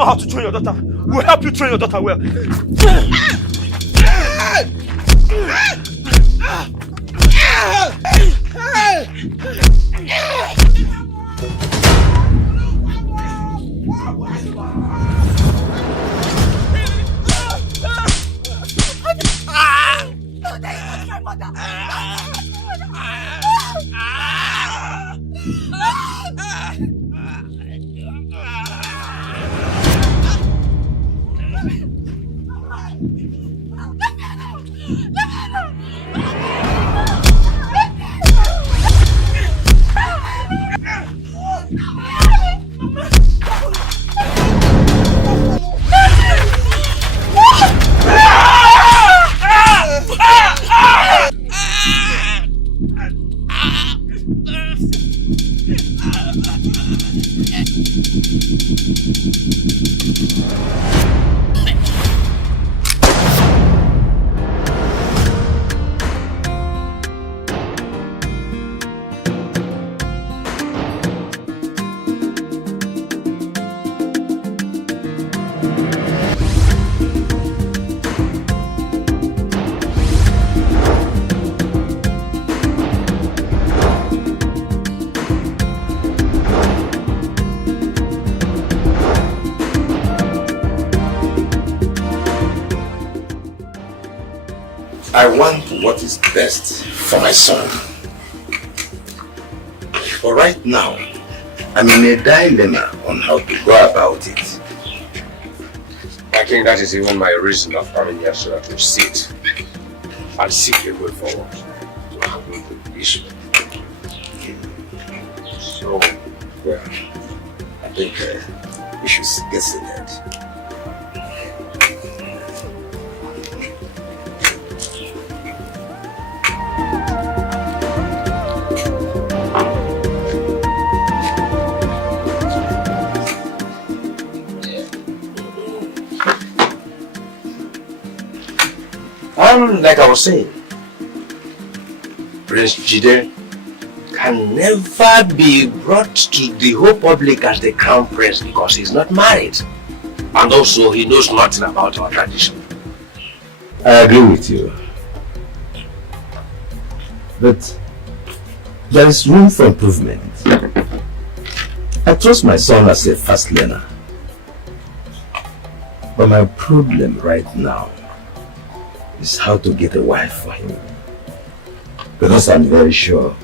know how to train your daughter. We'll help you train your daughter well. I want what is best for my son. But right now, I'm in a dilemma on how to go about it. I think that is even my reason of coming here, so that we sit and seek a way forward to handle the issue. So, well, I think we should get seated. Like I was saying, Prince Jide can never be brought to the whole public as the crown prince because he's not married. And also, he knows nothing about our tradition. I agree with you. But there is room for improvement. I trust my son as a fast learner. But my problem right now is how to get a wife for him. Because I'm very sure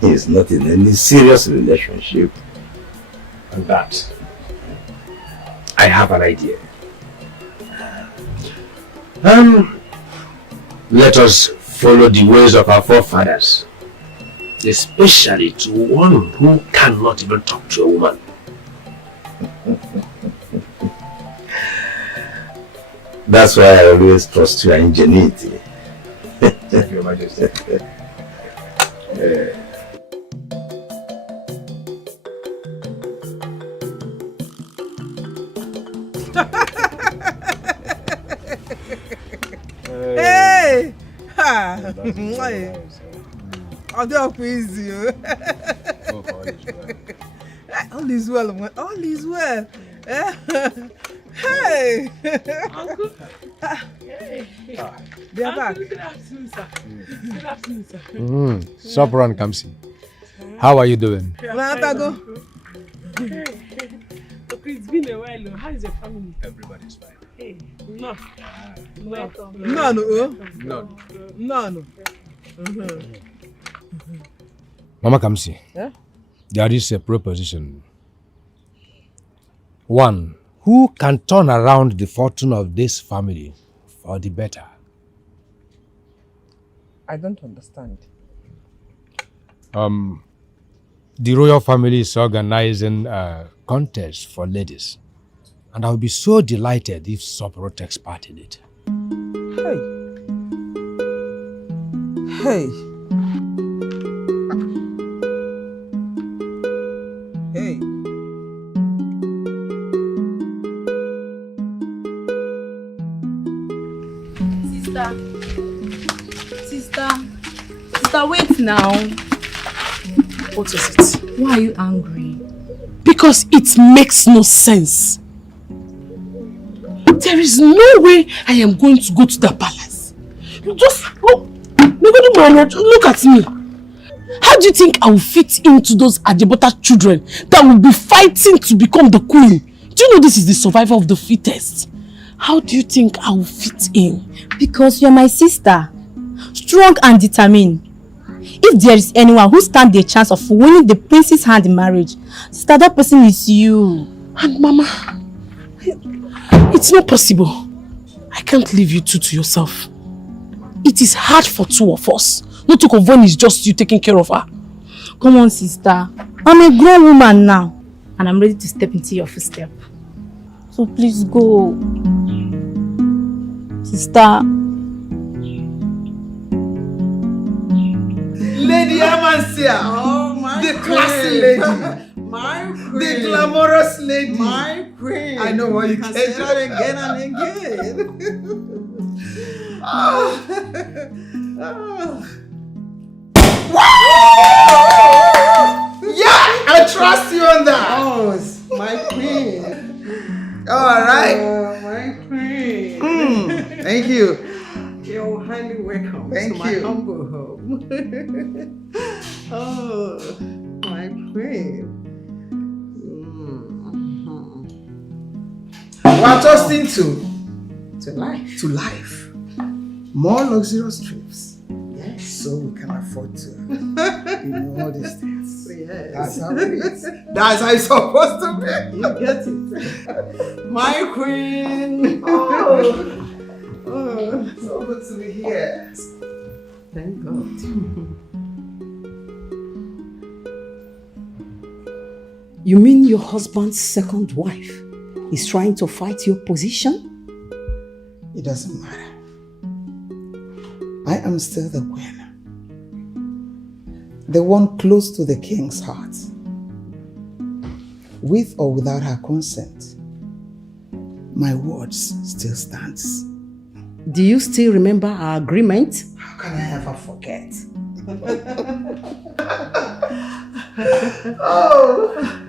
he is not in any serious relationship. And that, I have an idea. Let us follow the ways of our forefathers, especially to one who cannot even talk to a woman. That's why I always trust your ingenuity. Thank you, Majesty. Hey! Ha! I'll do it easy. All is well. All is well. Hey! Uncle! Hey! They are back. Good afternoon, sir. Good afternoon, sir. Sopran Kamsi. How are you doing? Go. Okay, it's been a while. How is your family? Everybody's fine. Hey, no. Welcome. No. Mama Kamsi. Yeah? There is a proposition. One, who can turn around the fortune of this family for the better? I don't understand. The royal family is organizing a contest for ladies. And I will be so delighted if Sopro takes part in it. Hey. Sister, wait now. What is it? Why are you angry? Because it makes no sense. There is no way I am going to go to the palace. You just look at me. How do you think I will fit into those Ajibota children that will be fighting to become the queen? Do you know this is the survival of the fittest? How do you think I will fit in? Because you're my sister. Strong and determined. If there is anyone who stands a chance of winning the prince's hand in marriage, sister, that person is you. And Mama, it's not possible. I can't leave you two to yourself. It is hard for two of us. Not to talk when it's just you taking care of her. Come on, sister. I'm a grown woman now. And I'm ready to step into your footstep. So please go. Sister. Lady Amasia. Oh, my the queen. classy lady. My queen. The glamorous lady. My queen. I know what you can can say that again and again. Oh. Yeah, I trust you on that. Oh, my queen. All right. My queen. Thank you. You're highly welcome Thank to my you. humble home. Oh, my queen. We're toasting To life. to life. More luxurious trips. Yes. So we can afford to, all these things. Yes. That's how it is. That's how it's supposed to be. You get it. My queen. Oh, Oh, so good to be here. thank God. You mean your husband's second wife is trying to fight your position? It doesn't matter. I am still the queen. The one close to the king's heart. With or without her consent, my words still stands. Do you still remember our agreement? How can I ever forget?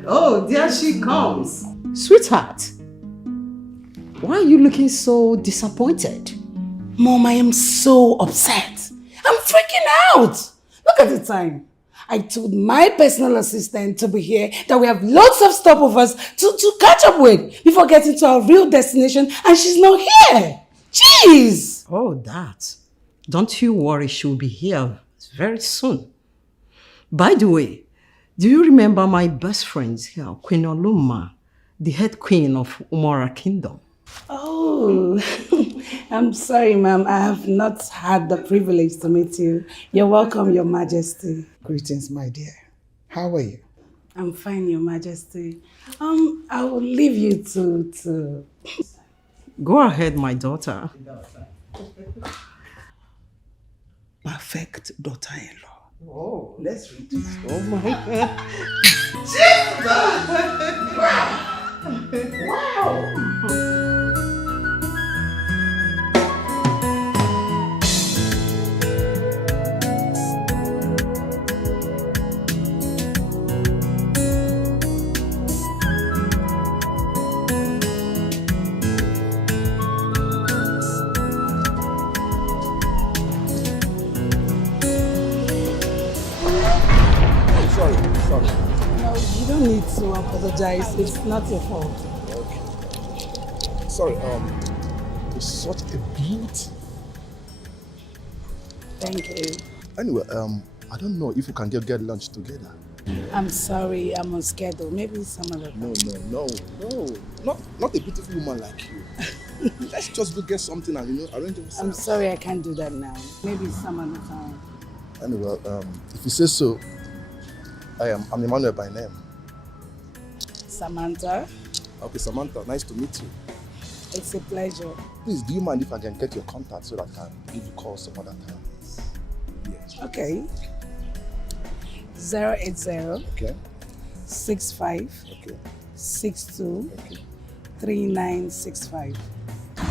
Oh, there she comes. Sweetheart, why are you looking so disappointed? Mom, I am so upset. I'm freaking out. Look at the time. I told my personal assistant to be here that we have lots of stopovers to catch up with before getting to our real destination, and she's not here. Jeez! Oh, that. Don't you worry, she'll be here very soon. By the way, do you remember my best friends here, Queen Oluma, the head queen of Umara Kingdom? Oh, I'm sorry, ma'am. I have not had the privilege to meet you. You're welcome, Your Majesty. Greetings, my dear. How are you? I'm fine, Your Majesty. I will leave you to... Go ahead, my daughter. Perfect daughter-in-law. Oh, Let's read this. oh my God. Sorry. No, you don't need to apologize. It's not your fault. Sorry, you're such a beauty. Thank you. Anyway, I don't know if we can get lunch together. I'm sorry, I'm on schedule. Maybe some other time. No. Not a beautiful woman like you. Let's just go get something and, arrange ourselves. I'm sorry, I can't do that now. Maybe some other time. Anyway, if you say so, I'm Emmanuel by name. Samantha, Okay, Samantha, nice to meet you. it's a pleasure. Please, do you mind if I can get your contact so that I can give you calls some other time? Yes. Okay. 080 Okay. 65 Okay. 62 Okay. 3965.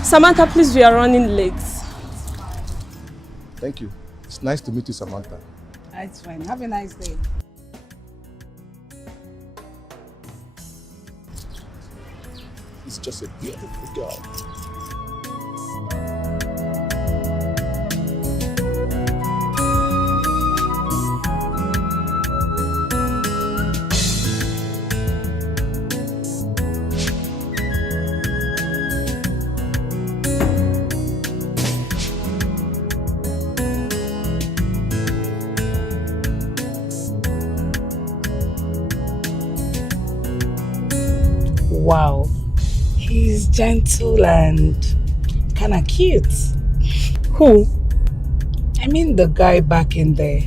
Samantha, please, we are running late. Thank you. It's nice to meet you, Samantha. That's fine. Have a nice day. It's just a beautiful girl. Wow. He's gentle and kind of cute. Who? I mean the guy back in there.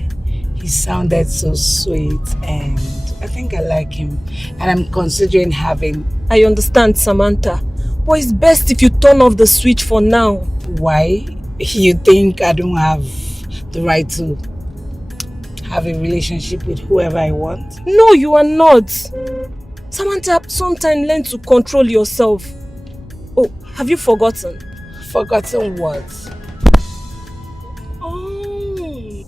He sounded so sweet and I think I like him. And I'm considering having... I understand, Samantha. But it's best if you turn off the switch for now. Why? You think I don't have the right to have a relationship with whoever I want? No, you are not. Samantha, sometimes learn to control yourself. Oh, have you forgotten? Forgotten what? Oh,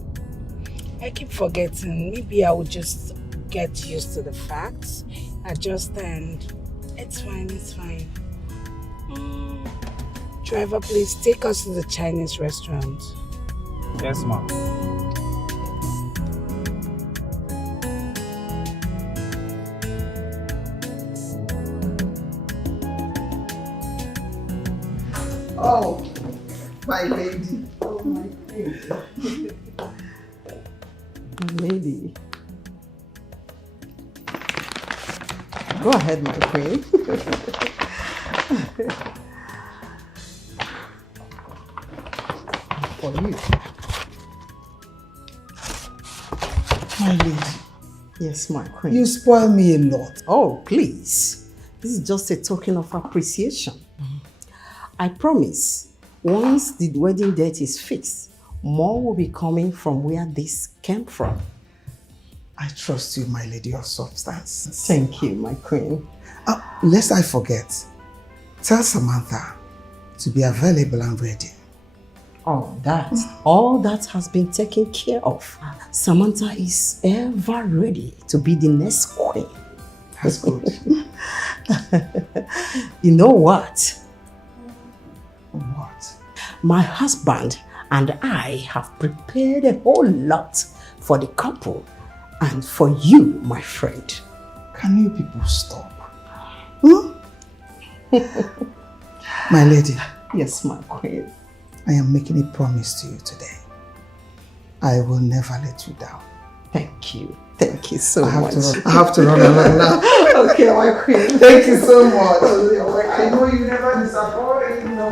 I keep forgetting. Maybe I would just get used to the facts, adjust, and it's fine, it's fine. Driver, please take us to the Chinese restaurant. Yes, ma'am. Oh, my lady. Oh, my lady. Lady. Go ahead, my queen. For you. My lady. Yes, my queen. You spoil me a lot. Oh, please. This is just a token of appreciation. I promise, once the wedding date is fixed, more will be coming from where this came from. I trust you, my lady of substance. Thank you, my queen. Lest I forget, tell Samantha to be available and ready. All that has been taken care of. Samantha is ever ready to be the next queen. That's good. You know what? What? My husband and I have prepared a whole lot for the couple and for you, my friend. Can you people stop? Hmm? My lady. Yes, my queen. I am making a promise to you today. I will never let you down. Thank you. Thank you so much. I have to run along now. Okay, my queen. Thank you so much. I know you never disappoint. No.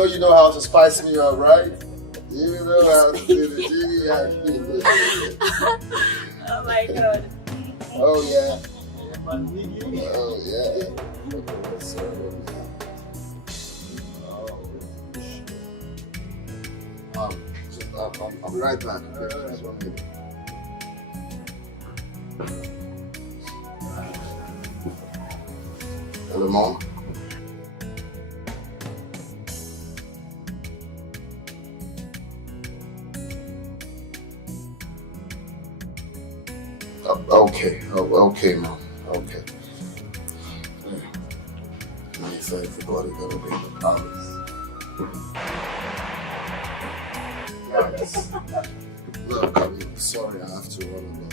You know how to spice me up, right? You know how to do the jiggy. Oh my god. Oh yeah. Oh yeah. I'll be right back. Hello, Mom. Okay, Mom. Okay. You said everybody gonna be in the palace. Yes. Look, I'm sorry, I have to run along.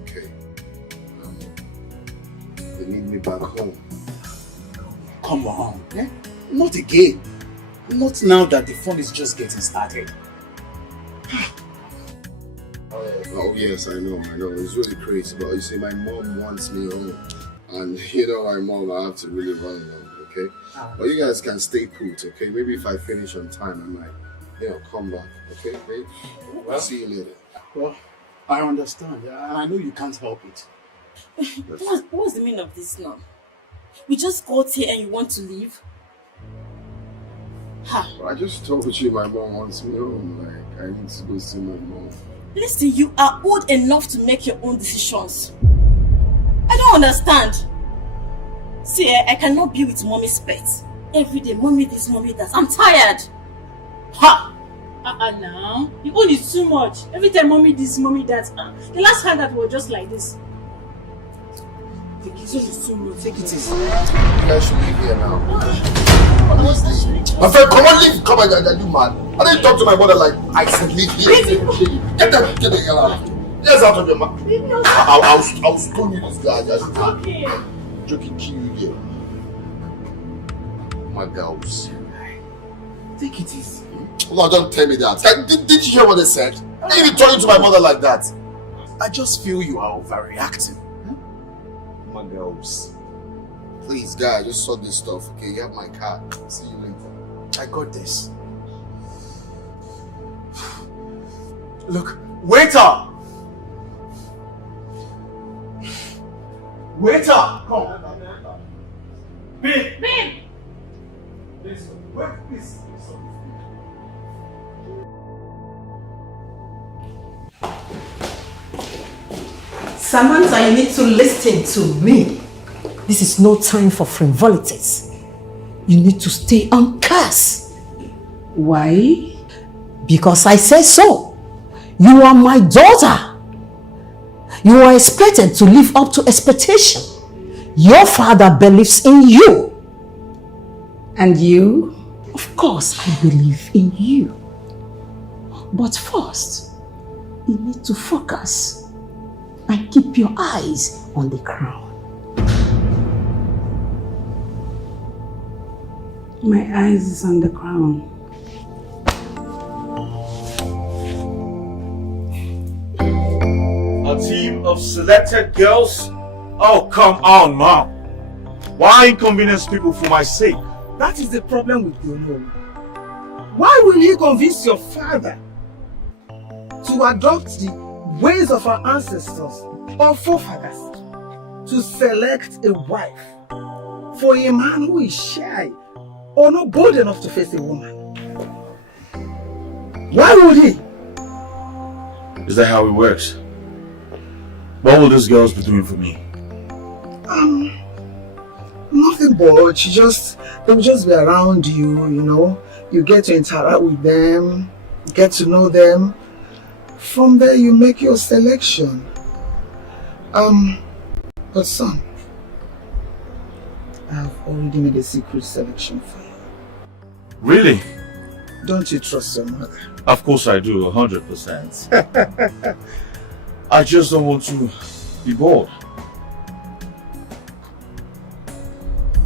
Okay. They need me back home. Come on, eh? Not again. Not now that the fun is just getting started. Oh yes, I know. It's really crazy, but you see, my mom wants me home. And you know my mom, I have to really run along, okay? But you guys can stay put, okay? Maybe if I finish on time, I might, come back, okay? Babe? I'll see you later. Well, I understand. I know you can't help it. What's the meaning of this now? We just got here and you want to leave? Well, I just told you my mom wants me home. Like, I need to go see my mom. Listen, you are old enough to make your own decisions. I don't understand. See, I cannot be with mommy's pets. Every day, mommy this, mommy that. I'm tired. Ha! Now. Your own is too much. Every time mommy this, mommy that. The last time that was just like this. Take it easy. You guys should leave here now. My friend, come on, leave. Come on, are you mad? I didn't talk to my mother like I said, leave here. Get the hell out. Yes, out of your mouth. I'll stone you this guy. Just joking, kill you here. My girls. Take it easy. No, don't tell me that. Did you hear what they said? I didn't even talking to my mother like that. I just feel you are overreacting. My girls. Please, guy, just sort this stuff, okay? You have my card. See you later. I got this. Look, waiter! Waiter! Come. Babe! Babe! Wait, please. Samantha, you need to listen to me. This is no time for frivolities. You need to stay on course. Why? Because I say so. You are my daughter. You are expected to live up to expectation. Your father believes in you. And you? Of course, I believe in you. But first, you need to focus and keep your eyes on the crown. My eyes is on the crown. A team of selected girls? Oh, come on, Mom. Why inconvenience people for my sake? That is the problem with Yono. Why will he convince your father to adopt the ways of our ancestors or forefathers to select a wife for a man who is shy or not bold enough to face a woman? Why would he? Is that how it works? What will these girls be doing for me? Nothing but they will just be around you, you know. You get to interact with them, get to know them. From there you make your selection. But son, I have already made a secret selection for you. Really? Don't you trust your mother? Of course I do, 100%. I just don't want to be bored.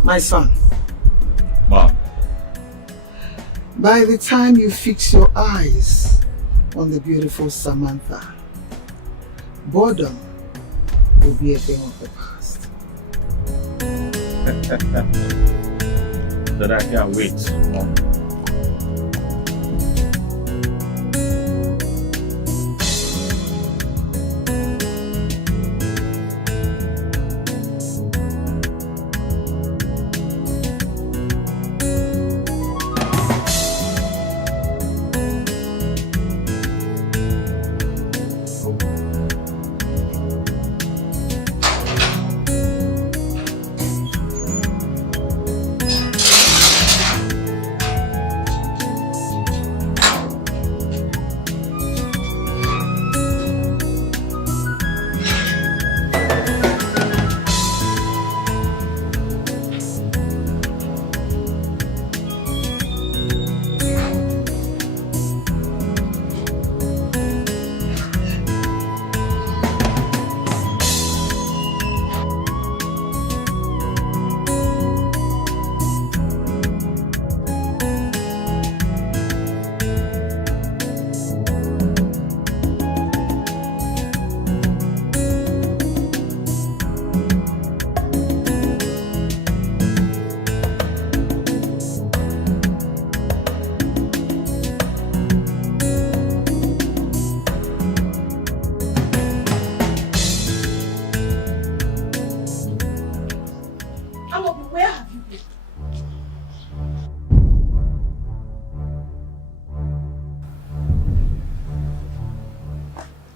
My son. Mom. By the time you fix your eyes on the beautiful Samantha, boredom will be a thing of the past. That I can't wait, Mom.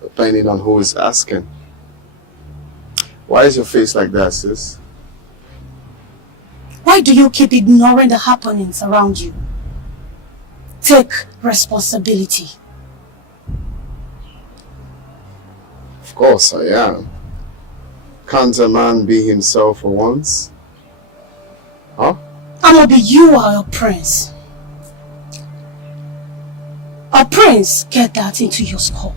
Depending on who is asking. Why is your face like that, sis? Why do you keep ignoring the happenings around you? Take responsibility. Of course I am. Can't a man be himself for once? Huh? Amaobi, you are a prince. A prince, get that into your skull.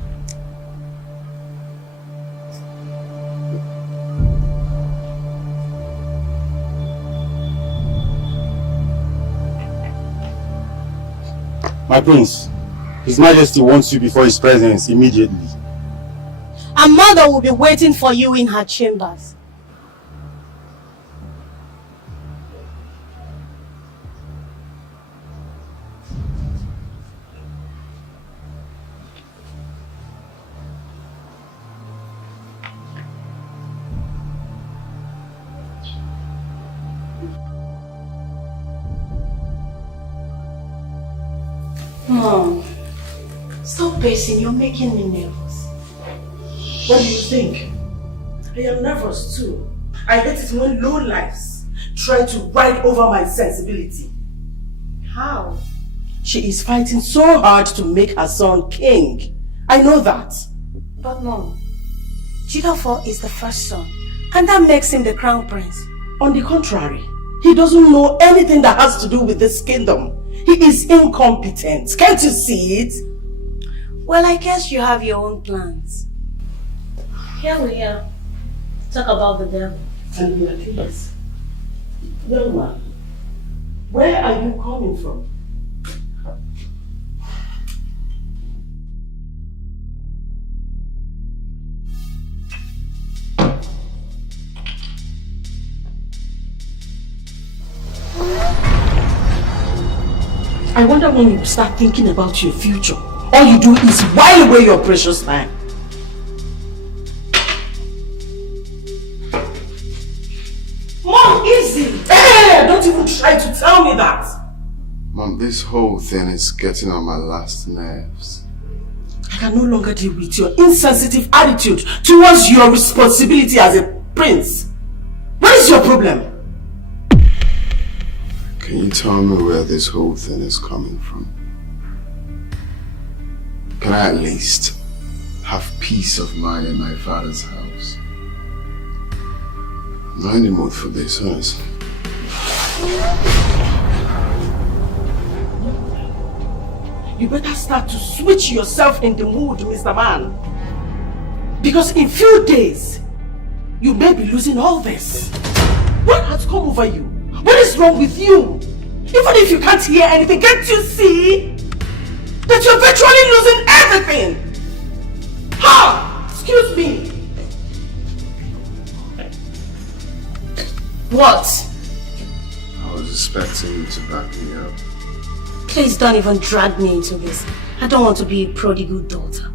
My prince, His Majesty wants you before his presence immediately. A mother will be waiting for you in her chambers. Mom, stop pacing, you're making me nervous. What do you think? I am nervous too. I hate it when low lives try to ride over my sensibility. How? She is fighting so hard to make her son king. I know that. But Mom, Jideofor is the first son, and that makes him the crown prince. On the contrary, he doesn't know anything that has to do with this kingdom. He is incompetent. Can't you see it? Well, I guess you have your own plans. Here we are. Talk about the devil. And we are pleased. Young man, where are you coming from? I wonder when you start thinking about your future, all you do is while away your precious time. Mom, easy! Hey, don't even try to tell me that! Mom, this whole thing is getting on my last nerves. I can no longer deal with your insensitive attitude towards your responsibility as a prince. What is your problem? Can you tell me where this whole thing is coming from? Can I at least have peace of mind in my father's house? I'm not in the mood for this, honestly. You better start to switch yourself in the mood, Mr. Man. Because in few days, you may be losing all this. What has come over you? What is wrong with you? Even if you can't hear anything, can't you see that you're virtually losing everything? Ha! Excuse me. What? I was expecting you to back me up. Please don't even drag me into this. I don't want to be a prodigal daughter.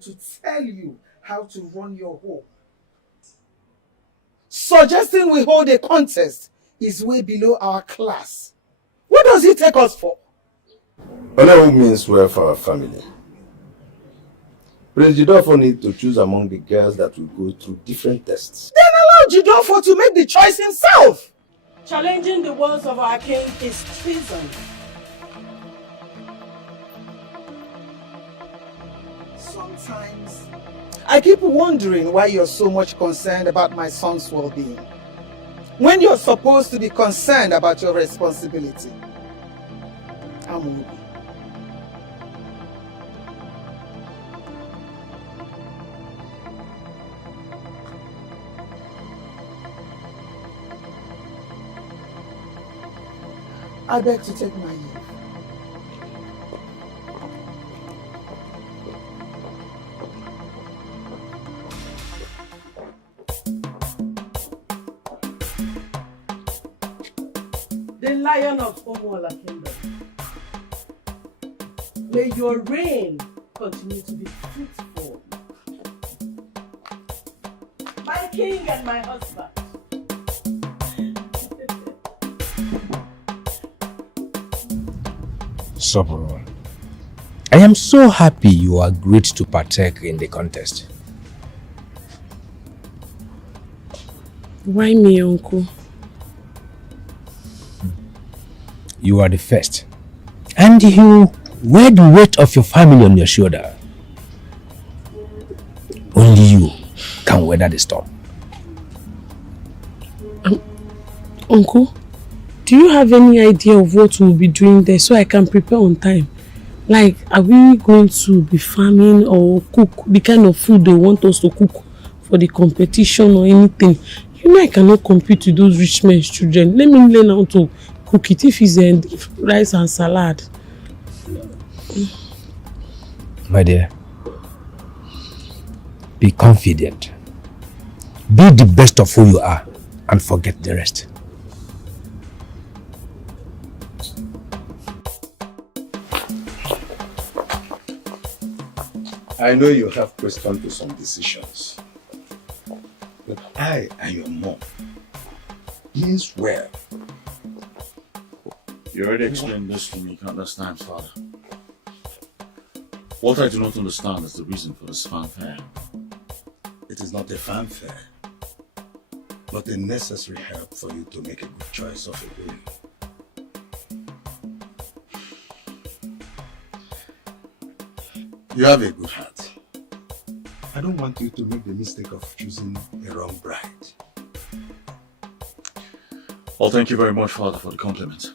To tell you how to run your home. Suggesting we hold a contest is way below our class. What does he take us for? Honor means well for our family. Prince Jideofor needs to choose among the girls that will go through different tests. Then allow Jideofor to make the choice himself. Challenging the words of our king is treason. Sometimes I keep wondering why you're so much concerned about my son's well-being, when you're supposed to be concerned about your responsibility. Amaobi. I beg to take my leave. The Lion of Omoala Kingdom. May your reign continue to be fruitful. My king and my husband. Soporo, I am so happy you agreed to partake in the contest. Why me, Uncle? You are the first. And you wear the weight of your family on your shoulder. Only you can weather the storm. Uncle, do you have any idea of what we'll be doing there so I can prepare on time? Like, are we going to be farming or cook the kind of food they want us to cook for the competition or anything? You know I cannot compete with those rich men's children. Let me learn how to cook it if it's rice and salad. My dear, be confident. Be the best of who you are and forget the rest. I know you have questioned to some decisions, but I and your mom means well. You already explained this to me countless times, Father. What I do not understand is the reason for this fanfare. It is not a fanfare, but a necessary help for you to make a good choice of a will. You have a good heart. I don't want you to make the mistake of choosing a wrong bride. Well, thank you very much, Father, for the compliment.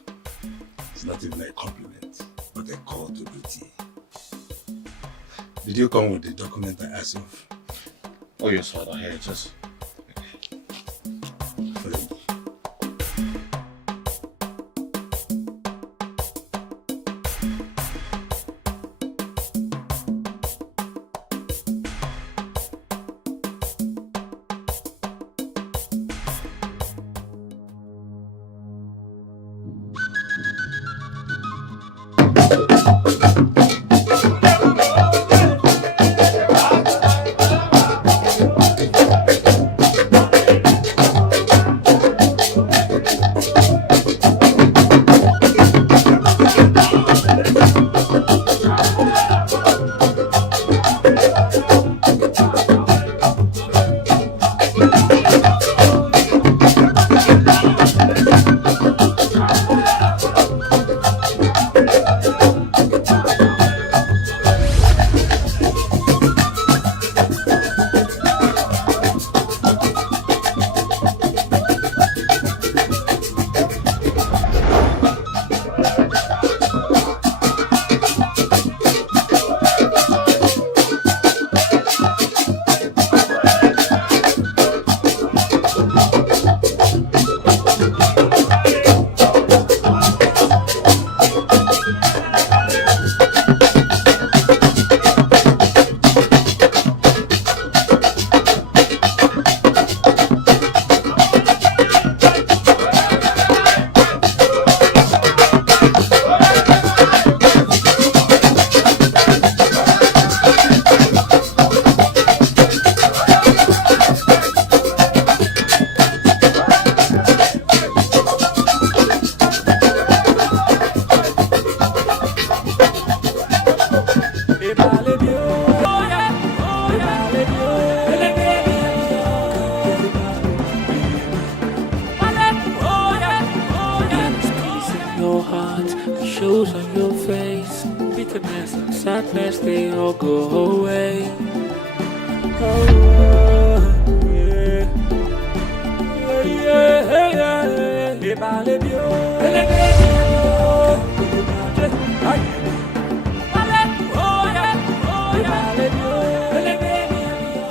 It's not even a compliment, but a call to duty. Did you come with the document I asked you of? Oh yes, Father, here it is.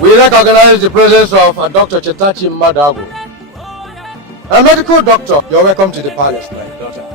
We recognize the presence of Dr. Chetachi Madago, a medical doctor. You're welcome to the palace, my daughter.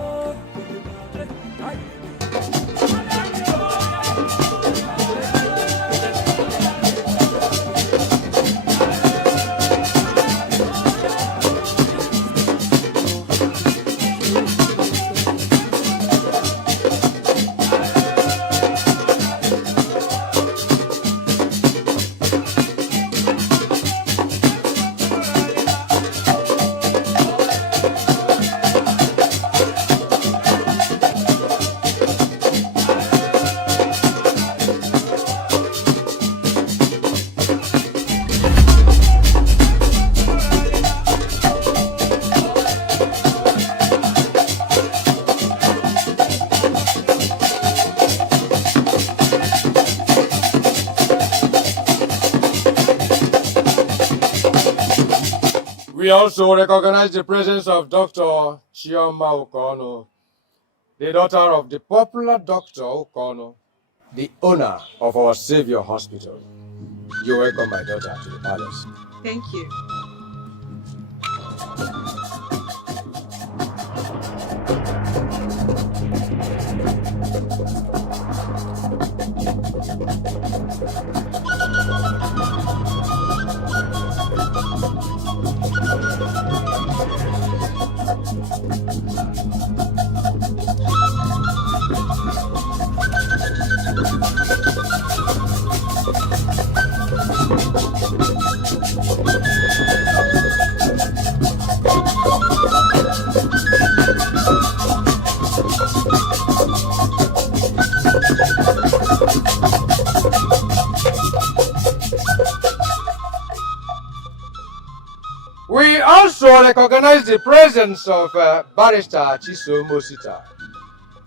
We also recognize the presence of Dr. Chioma Okono, the daughter of the popular Dr. Okono, the owner of our Savior Hospital. You welcome my daughter to the palace. Thank you. We also recognize the presence of Barrister Chisom Osita,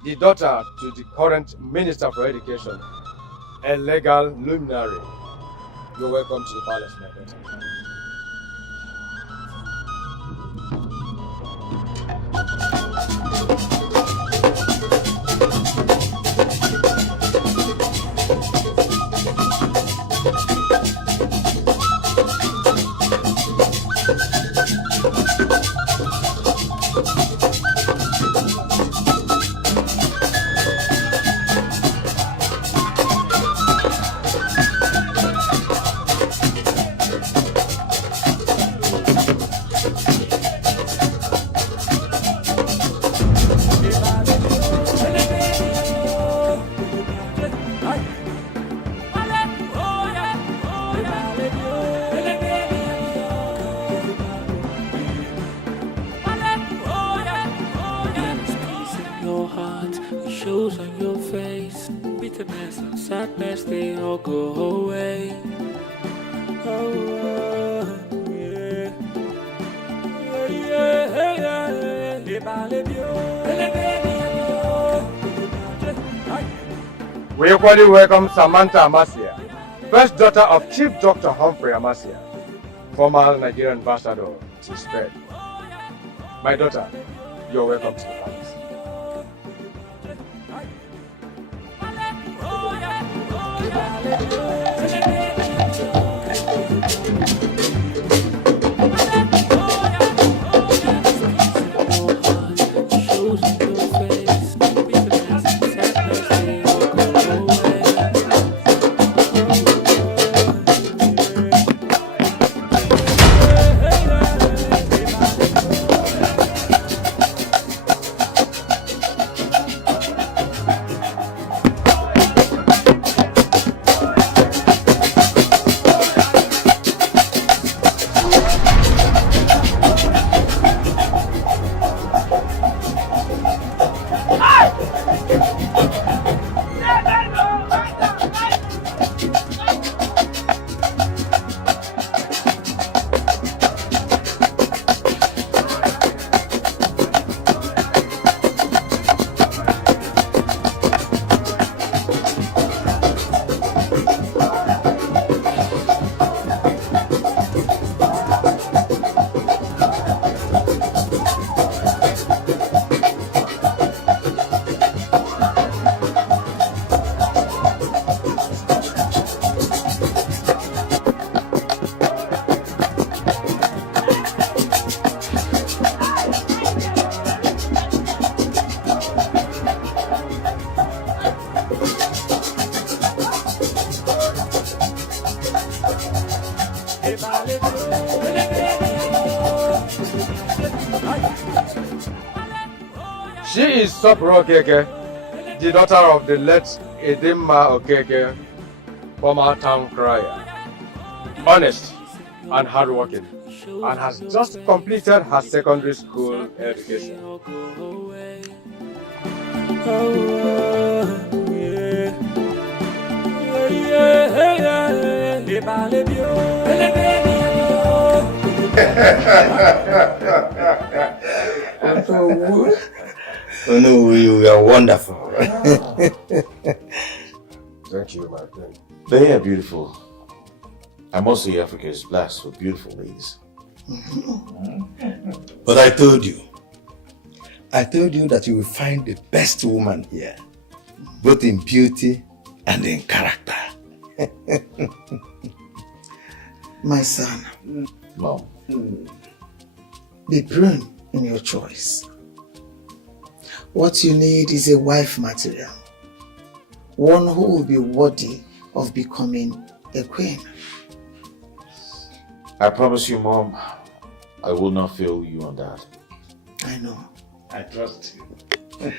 the daughter to the current Minister for Education, a legal luminary. You're welcome to the palace, my daughter. We equally welcome Samantha Amasia, first daughter of Chief Dr. Humphrey Amasia, former Nigerian ambassador to Spain. My daughter, you're welcome to the palace. She is Sopro Okeke, the daughter of the late Edimma Okeke, former town crier. Honest and hardworking, and has just completed her secondary school education. Oh no, you are wonderful. Thank you, my friend. They are beautiful. I must say Africa is blessed with beautiful ladies. But I told you that you will find the best woman here, both in beauty and in character. My son, Mom. be prudent in your choice. What you need is a wife material. One who will be worthy of becoming a queen. I promise you, Mom, I will not fail you on that. I know. I trust you.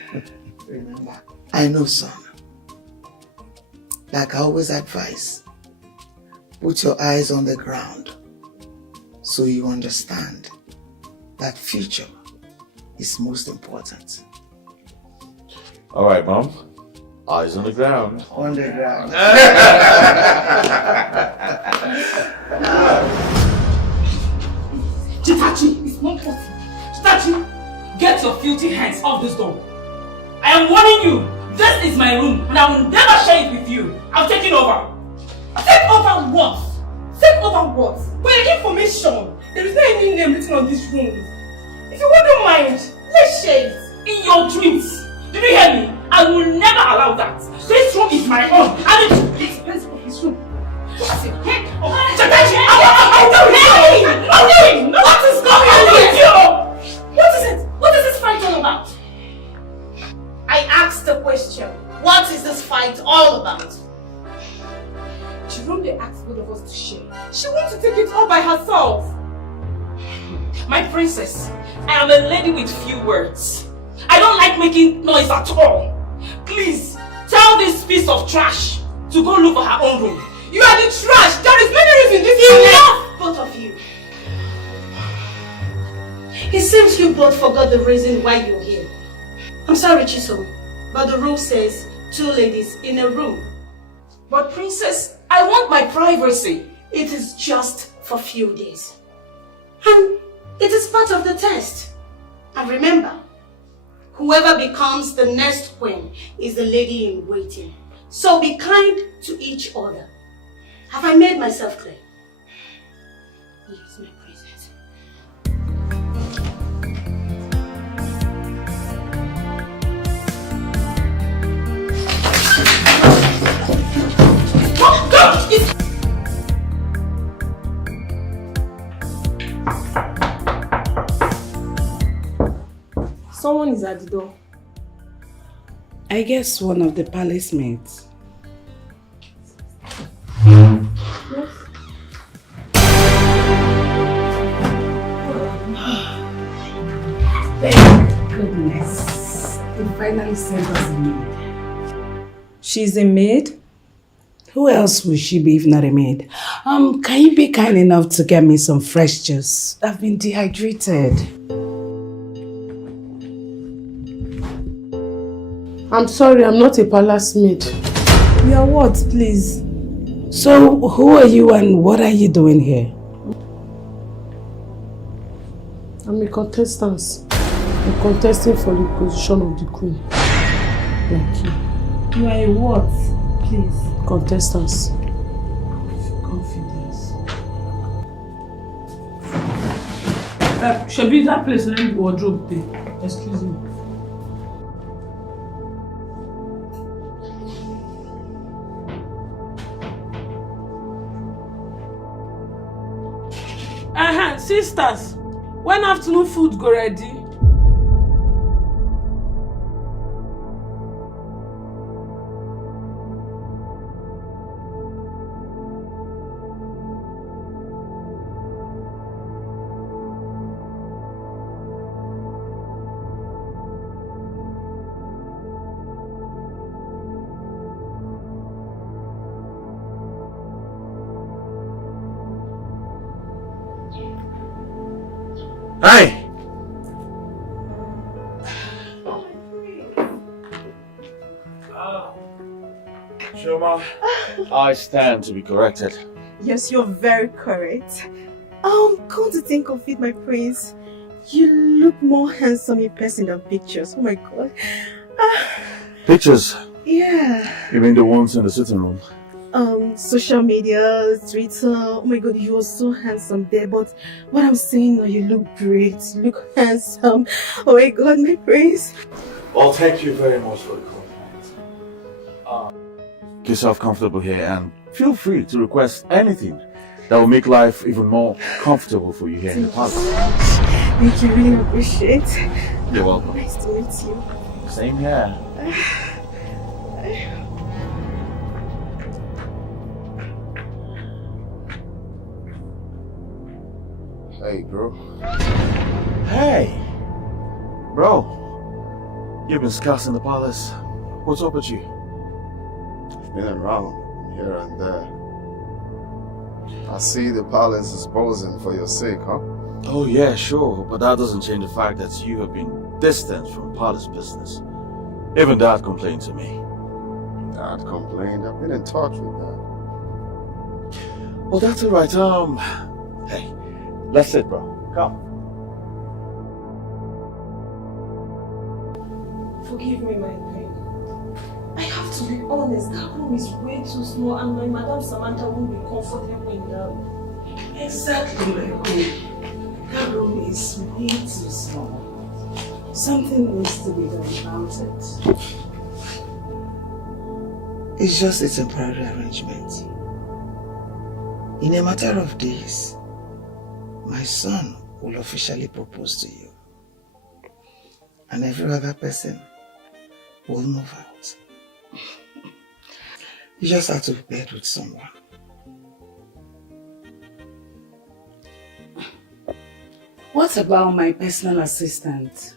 Remember, I know, son. Like I always advise, put your eyes on the ground so you understand that future is most important. All right, Mom. Eyes on the ground. On the ground. Chitachi, it's not possible. Chitachi, get your filthy hands off this door. I am warning you. This is my room and I will never share it with you. I'm taking over. Take over what? Take over what? But information. There is no any name written on this room. If you wouldn't mind, let's share it. In your dreams. Did you hear me? I will never allow that. This room is my own. And it's the expense of this room. What's it? Chatachi, I'm doing. What is going on with you? What is it? What is this fight all about? I asked the question. What is this fight all about? Jerome asked both of us to share. She wants to take it all by herself. My princess, I am a lady with few words. I don't like making noise at all. Please, tell this piece of trash to go look for her own room. You are the trash! There is many reasons this is enough! Both of you. It seems you both forgot the reason why you're here. I'm sorry, Chisom, but the rule says 2 ladies in a room. But princess, I want my privacy. It is just for a few days. And it is part of the test. And remember, whoever becomes the next queen is the lady in waiting. So be kind to each other. Have I made myself clear? Yes, my princess. Someone is at the door. I guess one of the palace maids. Yes. Thank goodness. They finally sent us a maid. She's a maid? Who else will she be if not a maid? Can you be kind enough to get me some fresh juice? I've been dehydrated. I'm sorry, I'm not a palace maid. You are what, please? So, who are you and what are you doing here? I'm a contestant. I'm contesting for the position of the queen. Like you. You are a what, please? Contestants. Confidence. Should be that place named wardrobe there. Excuse me. Sisters, when afternoon food go ready? Hey! Shoma, I stand to be corrected. Yes, you're very correct. Come to think of it, my prince, you look more handsome in person than pictures. Oh my god. Pictures? Yeah. You mean the ones in the sitting room? social media, Twitter. Oh my God, you are so handsome there. But what I'm saying now, you look great. You look handsome. Oh my God, my praise. Well, thank you very much for the compliment. Get yourself comfortable here and feel free to request anything that will make life even more comfortable for you here in the palace. Thank you, really appreciate. You're welcome. Nice to meet you. Same here. Hey, bro. Hey! Bro, you've been scarce in the palace. What's up with you? I've been around here and there. I see the palace is buzzing for your sake, huh? Oh yeah, sure, but that doesn't change the fact that you have been distant from palace business. Even Dad complained to me. Dad complained? I've been in touch with Dad. Well, that's alright. Hey, let's sit, bro. Come. Forgive me, my queen. I have to be honest, that room is way too small and my Madam Samantha won't be comfortable in that room. Exactly, my queen. That room is way too small. Something needs to be done about it. It's just a temporary arrangement. In a matter of days, my son will officially propose to you. And every other person will move out. You just have to be paired with someone. What about my personal assistant?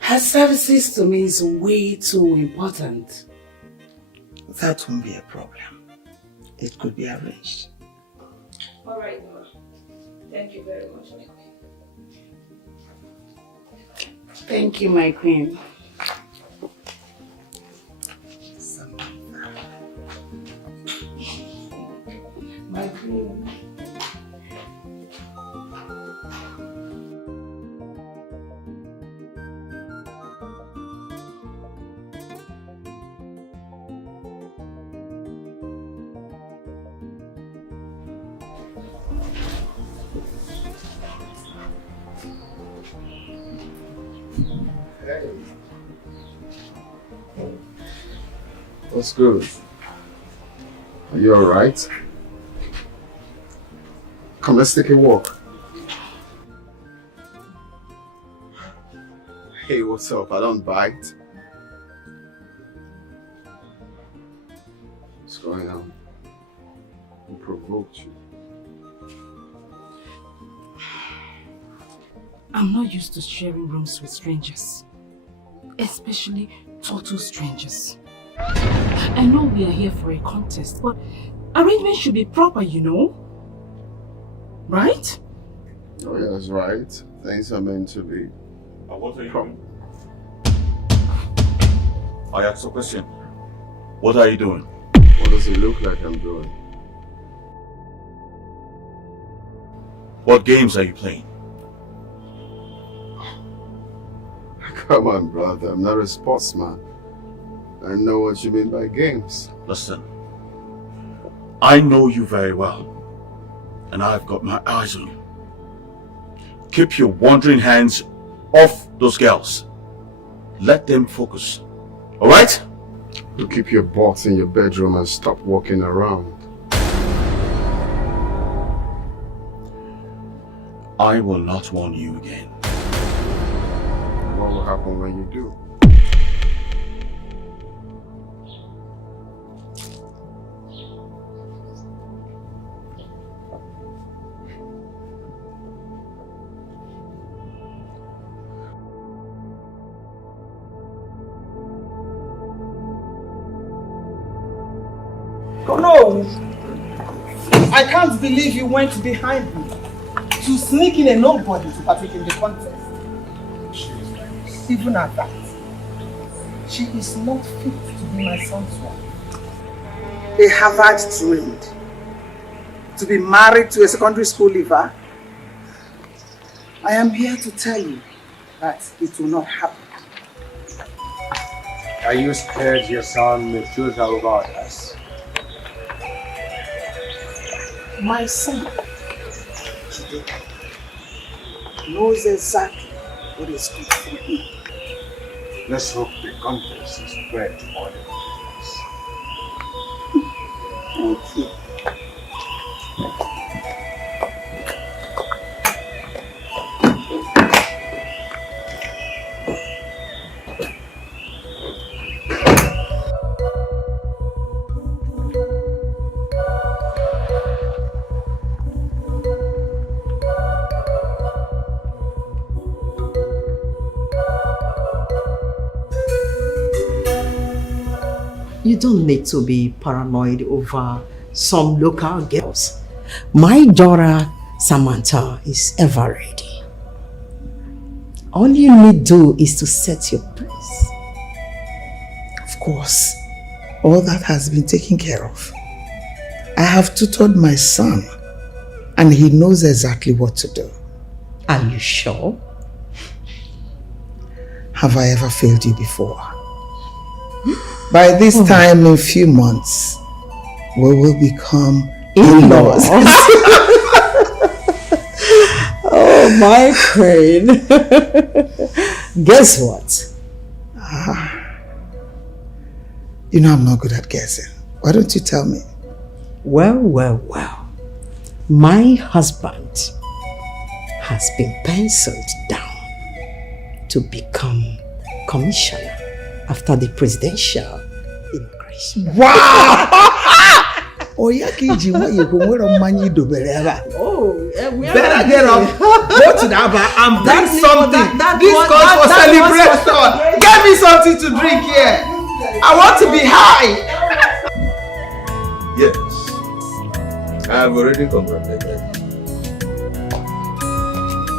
Her services to me is way too important. That won't be a problem. It could be arranged. Alright, Ma. Thank you very much, my queen. Thank you, my queen. Samantha. My queen. Hey. What's good? Are you alright? Come, let's take a walk. Hey, what's up? I don't bite. What's going on? Who provoked you? I'm not used to sharing rooms with strangers, especially total strangers. I know we are here for a contest, but arrangements should be proper, you know? Right? Oh yeah, that's right. Things are meant to be. What are you doing? I asked a question. What are you doing? What does it look like I'm doing? What games are you playing? Come on, brother. I'm not a sportsman. I know what you mean by games. Listen, I know you very well, and I've got my eyes on you. Keep your wandering hands off those girls. Let them focus. Alright? You keep your butt in your bedroom and stop walking around. I will not warn you again. What will happen when you do? Oh no! I can't believe you went behind me to sneak in a nobody to partake in the contest. Even at that, she is not fit to be my son's wife. A Harvard trained to be married to a secondary school leaver. I am here to tell you that it will not happen. Are you scared your son may choose over us? My son knows exactly what is good for him. Let's hope the contest is fair to all the Thank you. You don't need to be paranoid over some local girls. My daughter, Samantha, is ever ready. All you need to do is to set your place. Of course, all that has been taken care of. I have tutored my son and he knows exactly what to do. Are you sure? Have I ever failed you before? By this time in a few months, we will become in-laws. Oh, my queen. Guess what? You know I'm not good at guessing. Why don't you tell me? Well. My husband has been penciled down to become commissioner after the presidential inauguration. Wow! Oh, yeah, Kiji, what you go where money do better? Oh, better get up, go to the bar and bring something. This calls for celebration. Get me something to drink here. I want to be high. Yes, I have already congratulated.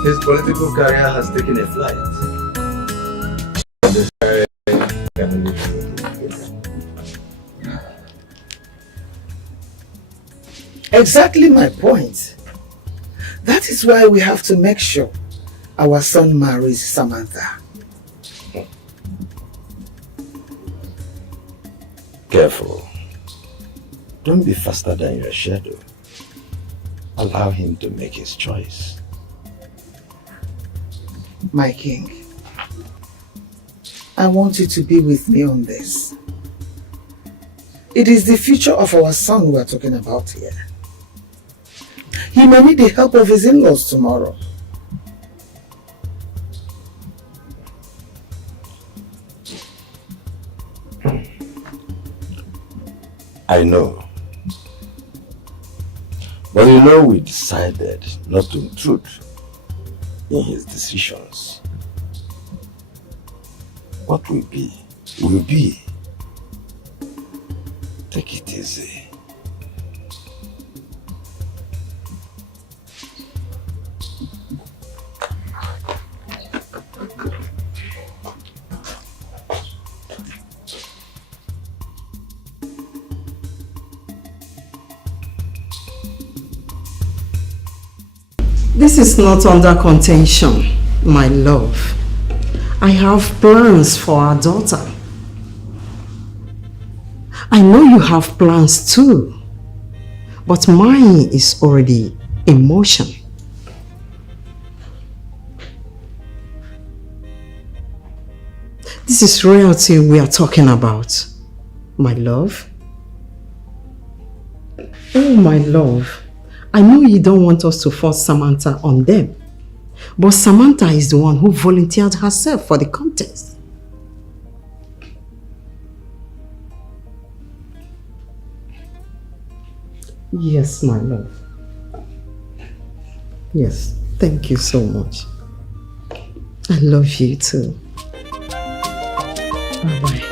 His political career has taken a flight. Exactly my point. That is why we have to make sure our son marries Samantha. Careful. Don't be faster than your shadow. Allow him to make his choice. My king, I want you to be with me on this. It is the future of our son we are talking about here. He may need the help of his in-laws tomorrow. I know. But you know we decided not to intrude in his decisions. What will be, will be. Take it easy. This is not under contention, my love. I have plans for our daughter. I know you have plans too, but mine is already in motion. This is royalty we are talking about, my love. Oh, my love. I know you don't want us to force Samantha on them, but Samantha is the one who volunteered herself for the contest. Yes, my love. Yes, thank you so much. I love you too. Bye-bye.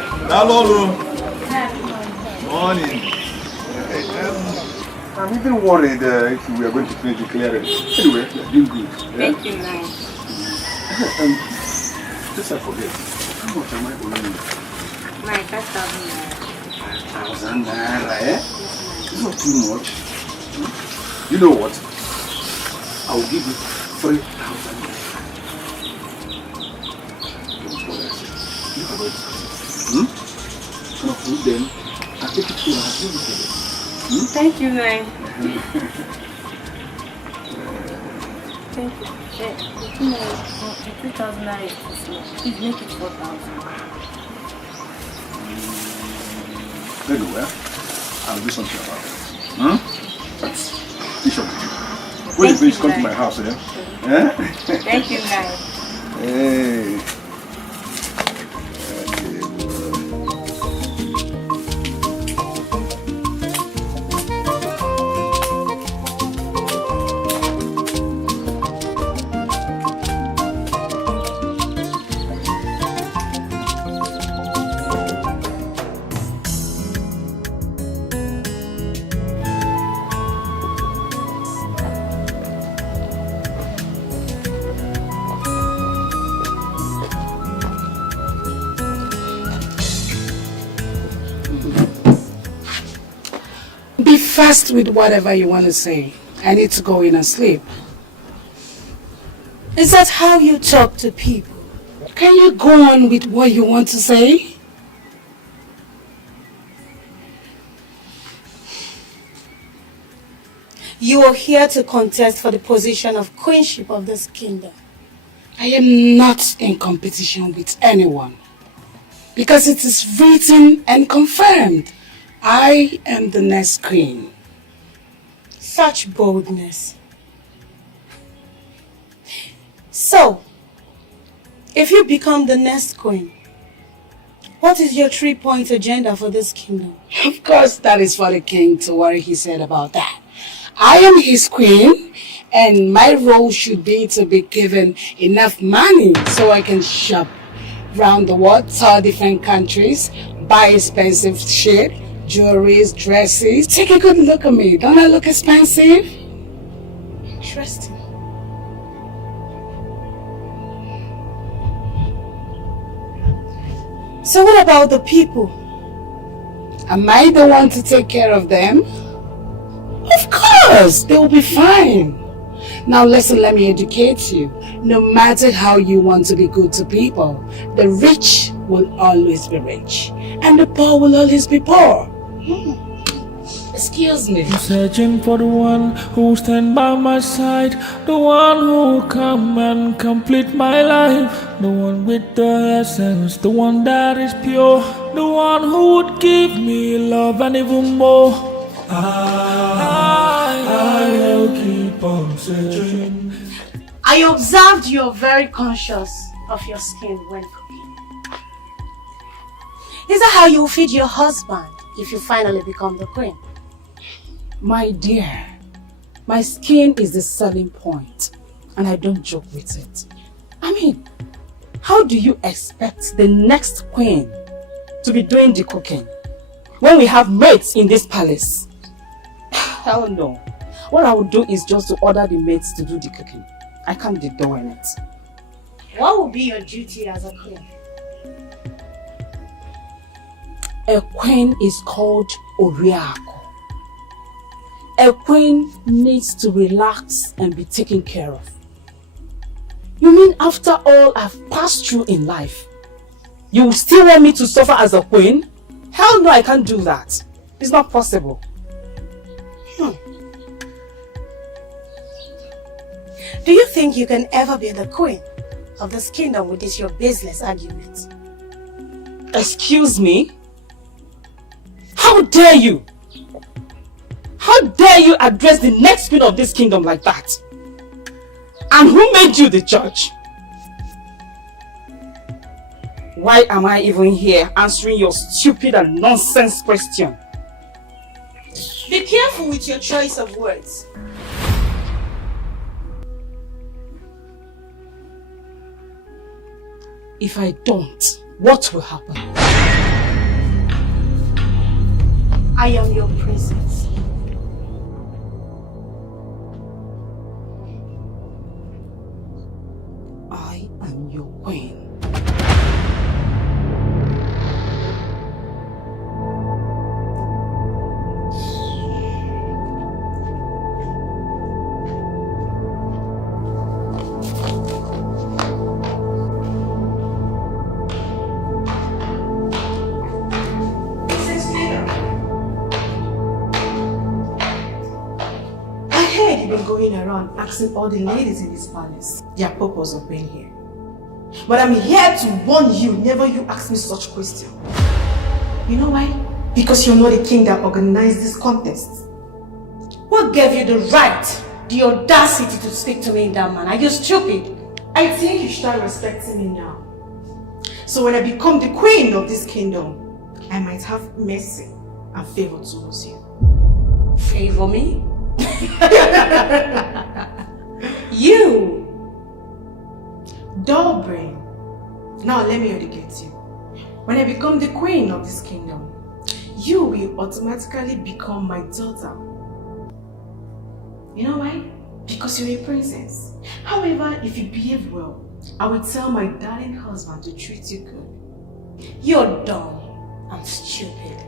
Hello. Morning. I'm even worried if we are going to finish the clearance. Anyway, you're doing good. Yeah? Thank you, Nine. Just I forget. How much am I owing you? 5,000 naira. 5,000 naira, eh? It's not too much. You know what? I will give you 3,000 naira. Don't worry. You have it. Then I'll take it to her. Thank you, Nine. Thank you. 3,000 naira is too small. Please make it 4,000. Anyway, I'll do something about it. Bishop, when you finish, come to my house, eh? Yeah? Thank you, Nine. Hey. Be fast with whatever you want to say. I need to go in and sleep. Is that how you talk to people? Can you go on with what you want to say? You are here to contest for the position of queenship of this kingdom. I am not in competition with anyone. Because it is written and confirmed. I am the next queen. Such boldness. So, if you become the next queen, what is your 3-point agenda for this kingdom? Of course, that is for the king to worry his head about that. I am his queen, and my role should be to be given enough money so I can shop around the world, tour different countries, buy expensive shit, jewelries, dresses. Take a good look at me. Don't I look expensive? Interesting. So what about the people? Am I the one to take care of them? Of course, they will be fine. Now listen, let me educate you. No matter how you want to be good to people, the rich will always be rich, and the poor will always be poor. Excuse me. I'm searching for the one who will stand by my side, the one who will come and complete my life, the one with the essence, the one that is pure, the one who would give me love and even more. I will keep on searching. I observed you're very conscious of your skin when cooking. Is that how you feed your husband if you finally become the queen? My dear, my skin is the selling point, and I don't joke with it. I mean, how do you expect the next queen to be doing the cooking when we have maids in this palace? Hell no. What I would do is just to order the maids to do the cooking. I can't be doing it. What will be your duty as a queen? A queen is called Oriako. A queen needs to relax and be taken care of. You mean after all I've passed through in life, you will still want me to suffer as a queen? Hell no, I can't do that. It's not possible. Do you think you can ever be the queen of this kingdom with this your baseless argument? Excuse me? How dare you? How dare you address the next queen of this kingdom like that? And who made you the judge? Why am I even here answering your stupid and nonsense question? Be careful with your choice of words. If I don't, what will happen? I am your princess. I am your queen. Going around asking all the ladies in this palace their purpose of being here. But I'm here to warn you, never you ask me such question. You know why? Because you're not the king that organized this contest. What gave you the right, the audacity to speak to me in that manner? Are you stupid? I think you should start respecting me now. So when I become the queen of this kingdom, I might have mercy and favor towards you. Favor me? You! Dull brain. Now let me educate you. When I become the queen of this kingdom, you will automatically become my daughter. You know why? Because you're a princess. However, if you behave well, I will tell my darling husband to treat you good. You're dumb and stupid.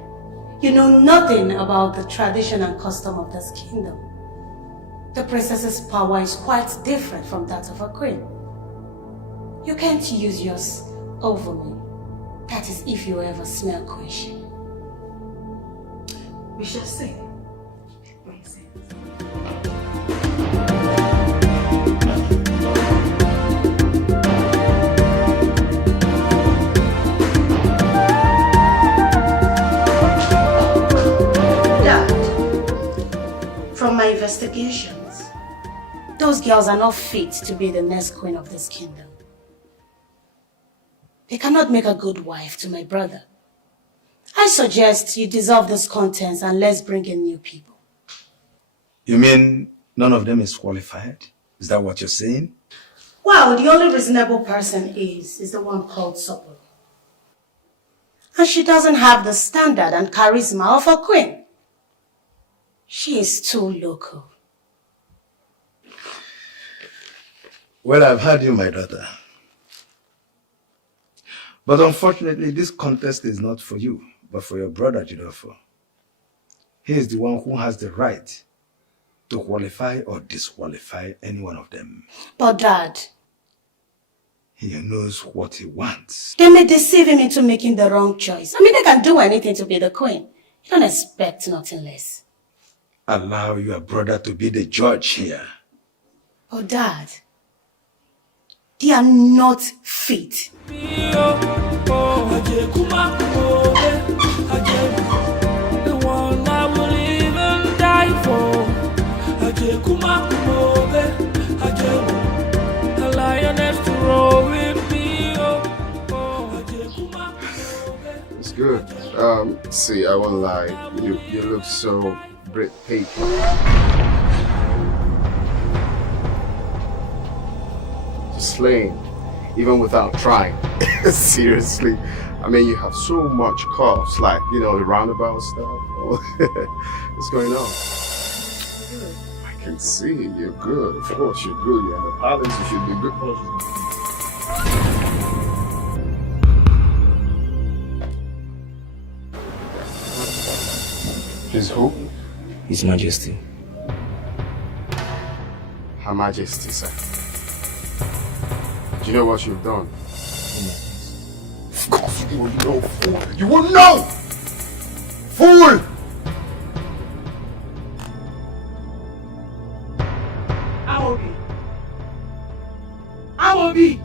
You know nothing about the tradition and custom of this kingdom. The princess's power is quite different from that of a queen. You can't use yours over me. That is if you ever smell queenship. We shall see. From my investigations, those girls are not fit to be the next queen of this kingdom. They cannot make a good wife to my brother. I suggest you dissolve this contest and let's bring in new people. You mean none of them is qualified? Is that what you're saying? Well, the only reasonable person is the one called Sopo. And she doesn't have the standard and charisma of a queen. She is too local. Well, I've heard you, my daughter. But unfortunately, this contest is not for you, but for your brother, Jideofor. He is the one who has the right to qualify or disqualify any one of them. But Dad, he knows what he wants. They may deceive him into making the wrong choice. I mean, they can do anything to be the queen. You don't expect nothing less. Allow your brother to be the judge here. Oh, Dad, they are not fit. The one I will even die for. A lioness to roll with me. It's good. See, I won't lie. You look so breathtaking. Slaying, even without trying. Seriously. I mean, you have so much coughs, like, you know, the roundabout stuff. What's going on? I can see you're good. Of course, you're good. You're in the palace. You should be good. His who? His Majesty. Her Majesty, sir. Do you know what you've done? Of course you will know, fool! You will know! Fool! Amaobi! Amaobi!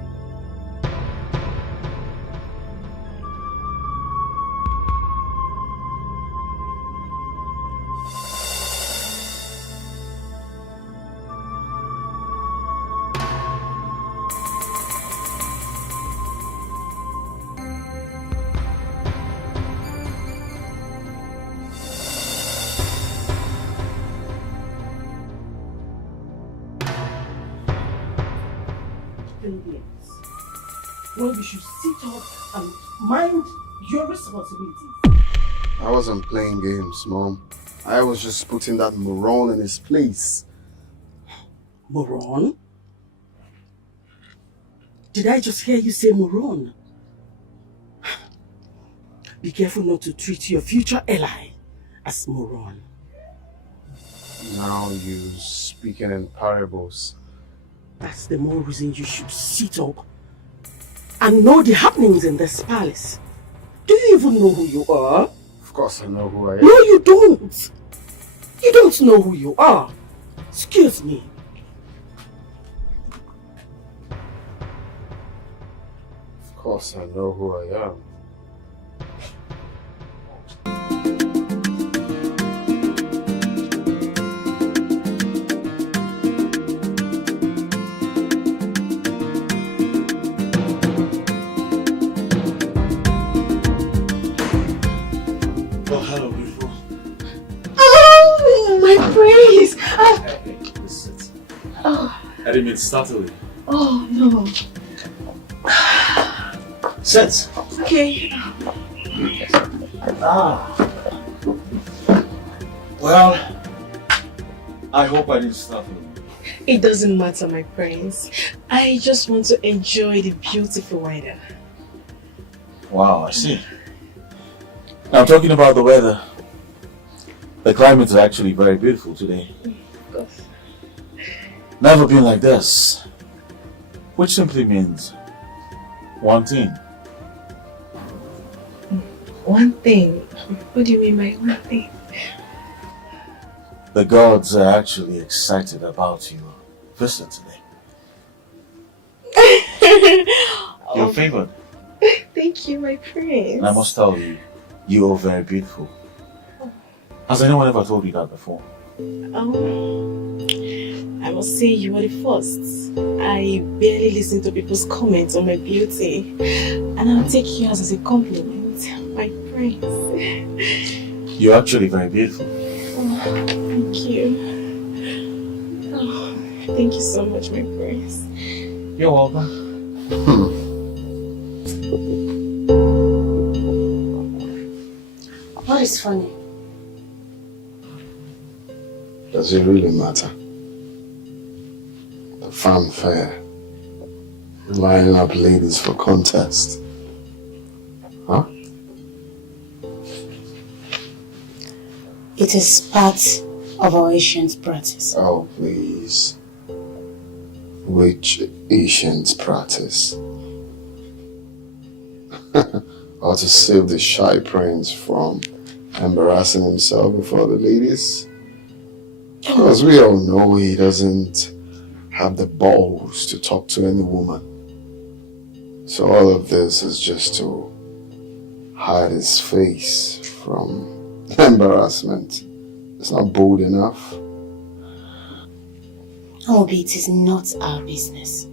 Well, you should sit up and mind your responsibilities. I wasn't playing games, Mom. I was just putting that moron in his place. Moron? Did I just hear you say moron? Be careful not to treat your future ally as moron. Now you speaking in parables. That's the more reason you should sit up and know the happenings in this palace. Do you even know who you are? Of course I know who I am. No, you don't. You don't know who you are. Excuse me. Of course I know who I am. Oh, hello, beautiful. Oh, my praise! Oh. I didn't mean to startle you. Oh, no. Sit. Okay. Well, I hope I didn't startle you. It doesn't matter, my prince. I just want to enjoy the beautiful weather. Wow, I see. Now, talking about the weather, the climate is actually very beautiful today. Never been like this. Which simply means one thing. One thing? What do you mean by one thing? The gods are actually excited about your visit today. You're favored. Thank you, my prince. And I must tell you, you are very beautiful. Has anyone ever told you that before? I must say you are the first. I barely listen to people's comments on my beauty. And I'll take yours as a compliment, my prince. You're actually very beautiful. Oh, thank you. Oh, thank you so much, my prince. You're welcome. What is funny? Does it really matter? The fanfare, lining up ladies for contest. Huh? It is part of our ancient practice. Oh, please. Which ancient practice? Or to save the shy prince from embarrassing himself before the ladies? Because we all know he doesn't have the balls to talk to any woman. So all of this is just to hide his face from embarrassment. It's not bold enough. Amaobi, it is not our business.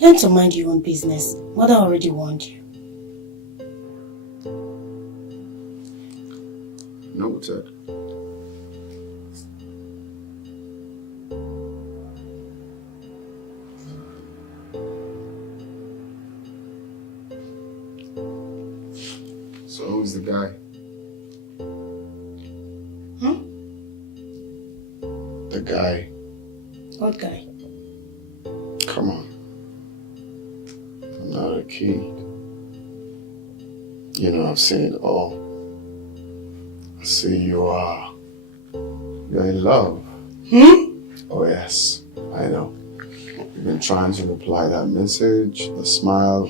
Learn to mind your own business. Mother already warned you. Noted. So who's the guy? The guy. What guy? Come on. I'm not a kid. You know, I've seen it all. I see you're in love. Oh yes, I know. You've been trying to reply that message, the smile,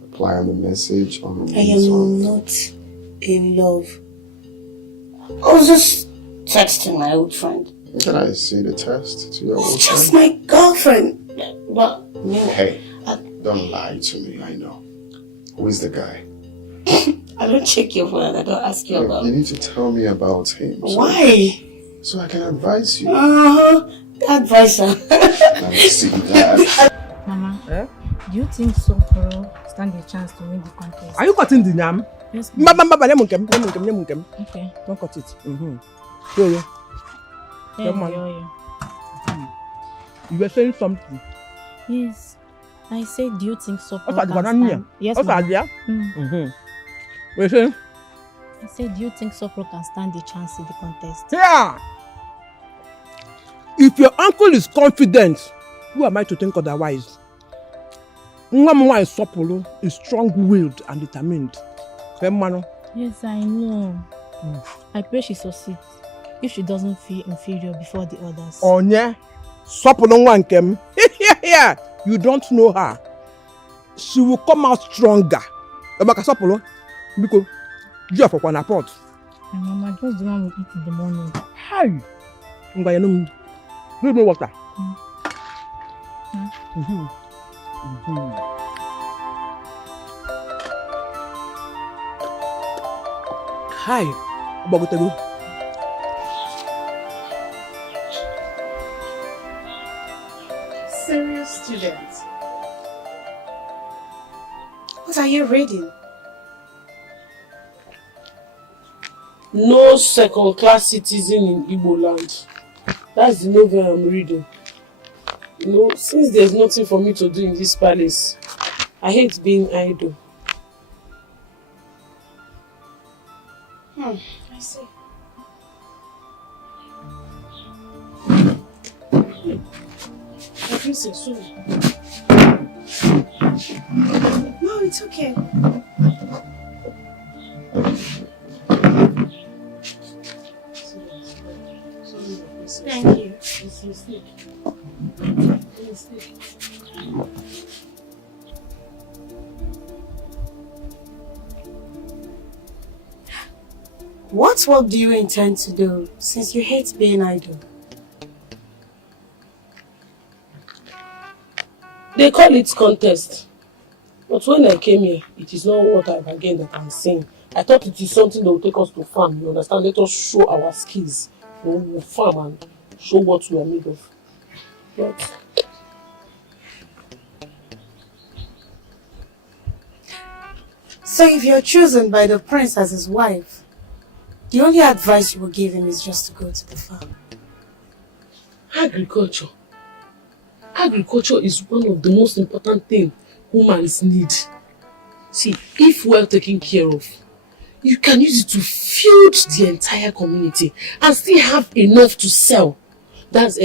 replying the message on the I am not in love. I was just texting my old friend. Can I see the text to your old friend? Just my girlfriend. But no. Hey, don't lie to me, I know. Who is the guy? I don't check your phone and I don't ask you about. You need to tell me about him. Why? So I can advise you. Advisor. Let me see that. Mama, do you think Sokoro stand a chance to win the contest? Are you cutting the yam? Yes, Okay. Don't cut it. Come on. You were saying something. Yes. I said, do you think Sokoro What's can that? stand? Yes, Mama. We're saying I said, do you think Sopro can stand the chance in the contest? Yeah! If your uncle is confident, who am I to think otherwise? Nwa is Sopro is strong-willed and determined. Yes, I know. I pray she succeeds if she doesn't feel inferior before the others. Oh, yeah? Sopro one came. Yeah, you don't know her. She will come out stronger. About Sopro, because you are for one pot. My mama, just the one we eat in the morning. Hi. Give me water. Hi. Bogotego. Serious student. What are you reading? No second-class citizen in Igbo land. That's the novel I'm reading. You know, since there's nothing for me to do in this palace, I hate being idle. I see. No, it's okay. Thank you. What work do you intend to do since you hate being idle? They call it contest. But when I came here, it is not what I bargained that I'm saying. I thought it is something that will take us to farm, you understand? Let us show our skills. We will farm and show what we are made of. But So if you're chosen by the prince as his wife, the only advice you will give him is just to go to the farm. Agriculture. Agriculture is one of the most important things humans need. See, if well taken care of, you can use it to feed the entire community and still have enough to sell. That's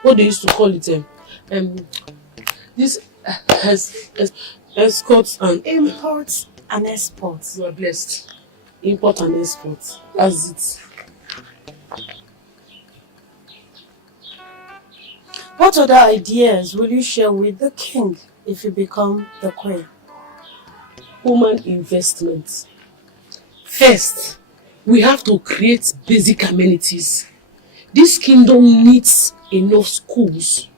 what they used to call it. This escorts and imports and exports. You are blessed. Import and export. That's it. What other ideas will you share with the king if you become the queen? Human investment. First, we have to create basic amenities. This kingdom needs enough schools.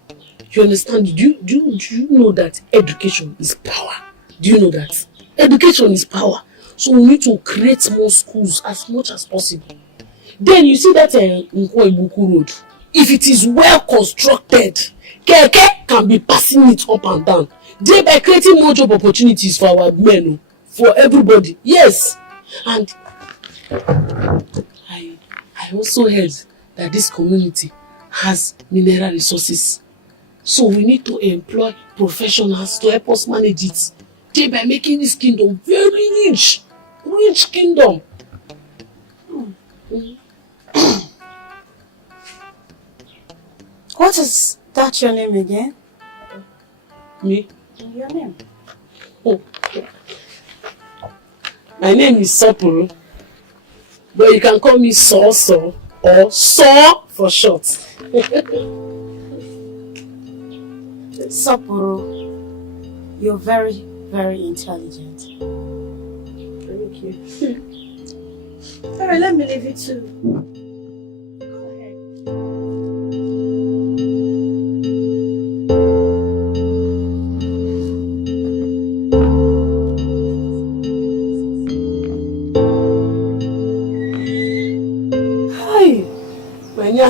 You understand? Do you know that education is power? Do you know that? Education is power. So we need to create more schools as much as possible. Then you see that Nkwo Road. If it is well constructed, Keke can be passing it up and down. Thereby creating more job opportunities for our men, for everybody. Yes. And I also heard that this community has mineral resources. So we need to employ professionals to help us manage it. Thereby making this kingdom very rich. Rich kingdom. What is that your name again? Me? Your name? Oh. My name is Sopro. But you can call me So or So for short. Sopro, you're very, very intelligent. Thank you. Alright, let me leave you too.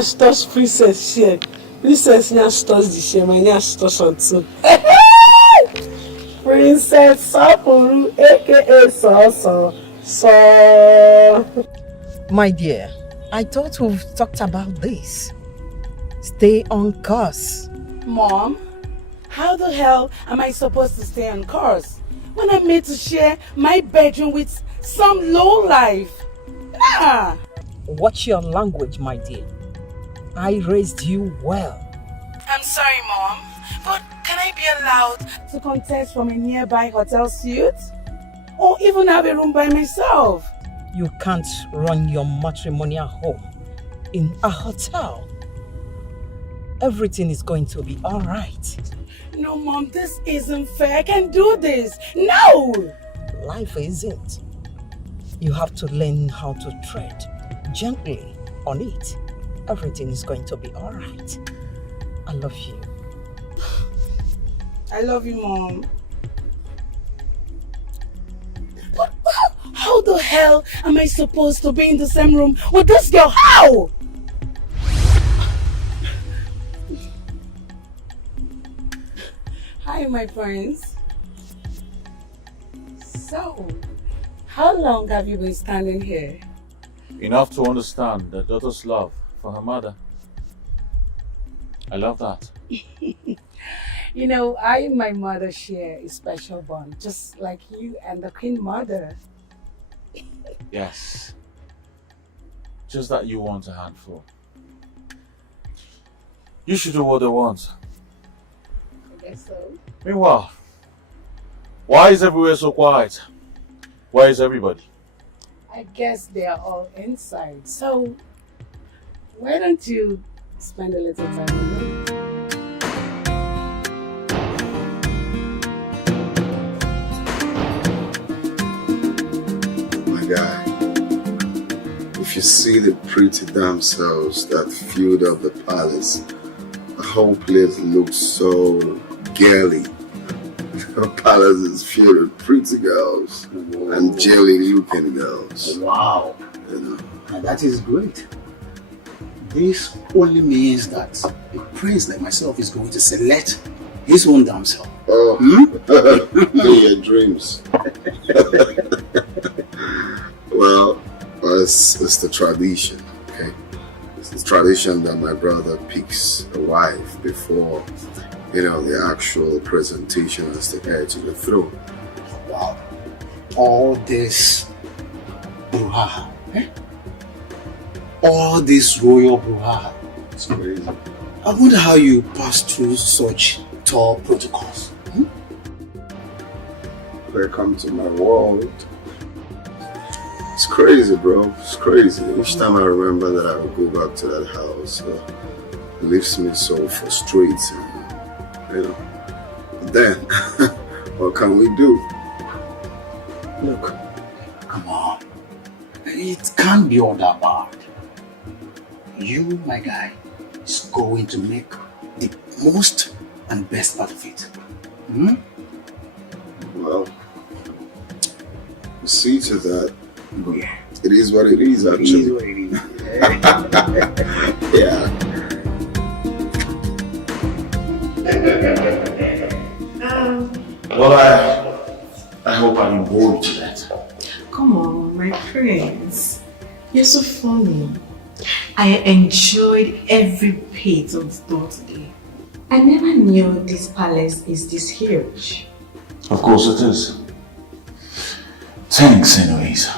Stars princess here. Princess now stars the share. My name stars on too. Princess Sapuru, aka So. My dear, I thought we've talked about this. Stay on course. Mom, how the hell am I supposed to stay on course when I'm made to share my bedroom with some lowlife? Nah. Watch your language, my dear. I raised you well. I'm sorry, Mom, but can I be allowed to contest from a nearby hotel suite? Or even have a room by myself? You can't run your matrimonial home in a hotel. Everything is going to be all right. No, Mom, this isn't fair. I can't do this. No! Life isn't. You have to learn how to tread gently on it. Everything is going to be all right. I love you. I love you, Mom. But how the hell am I supposed to be in the same room with this girl? How? Hi, my friends. So, how long have you been standing here? Enough to understand the daughter's love for her mother. I love that. You know, I and my mother share a special bond, just like you and the Queen Mother. Yes. Just that you want a handful. You should do what they want. I guess so. Meanwhile, why is everywhere so quiet? Where is everybody? I guess they are all inside. So, why don't you spend a little time with me? My guy, if you see the pretty damsels that filled up the palace, the whole place looks so girly. The palace is filled with pretty girls and jelly-looking girls. Wow. You know. And that is great. This only means that a prince like myself is going to select his own damsel. Oh, in your dreams. Well, it's the tradition, okay? It's the tradition that my brother picks a wife before, you know, the actual presentation as the heir to the throne. Wow. All this brouhaha, eh? All this royal brouhaha. It's crazy. I wonder how you pass through such tall protocols. Welcome to my world. It's crazy, bro. It's crazy. Each time I remember that I would go back to that house, it leaves me so frustrated. You know. Then, what can we do? Look, come on. It can't be all that bad. You, my guy, is going to make the most and best part of it. Hmm? Well, see to that. Yeah. It is what it is, actually. It is what it is. Yeah. Well, I hope I didn't bore you to that. Come on, my prince. You're so funny. I enjoyed every bit of the tour today. I never knew this palace is this huge. Of course it is. Thanks, anyways.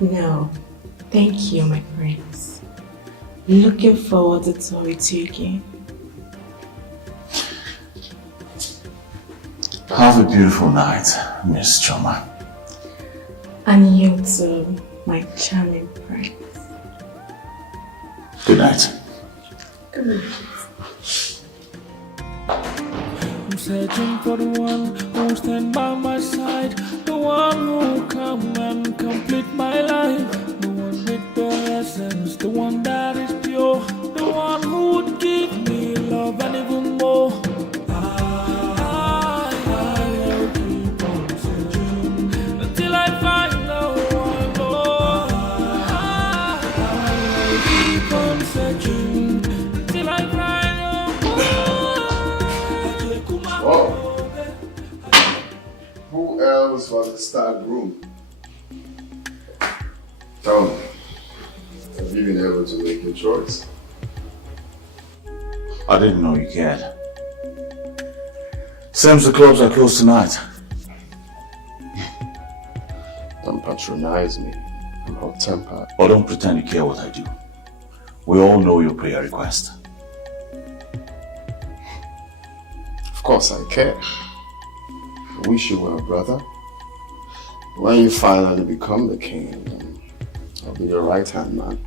No, thank you, my prince. Looking forward to tour with you again. Have a beautiful night, Miss Choma. And you too, my charming prince. Good night. Good night. I'm searching for the one who stand by my side, the one who will come and complete my life, the one with the essence, the one that is pure, the one who would give me love and even more. I will keep on searching until I find the one more. I will keep on searching until I find the one. Whoa. Who else was the start room? Tell me, have you been able to make your choice? I didn't know you cared. Seems the clubs are closed tonight. Don't patronize me. Temper. Or don't pretend you care what I do. We all know your prayer request. Of course I care. I wish you were a brother. When you finally become the king, then I'll be your right-hand man.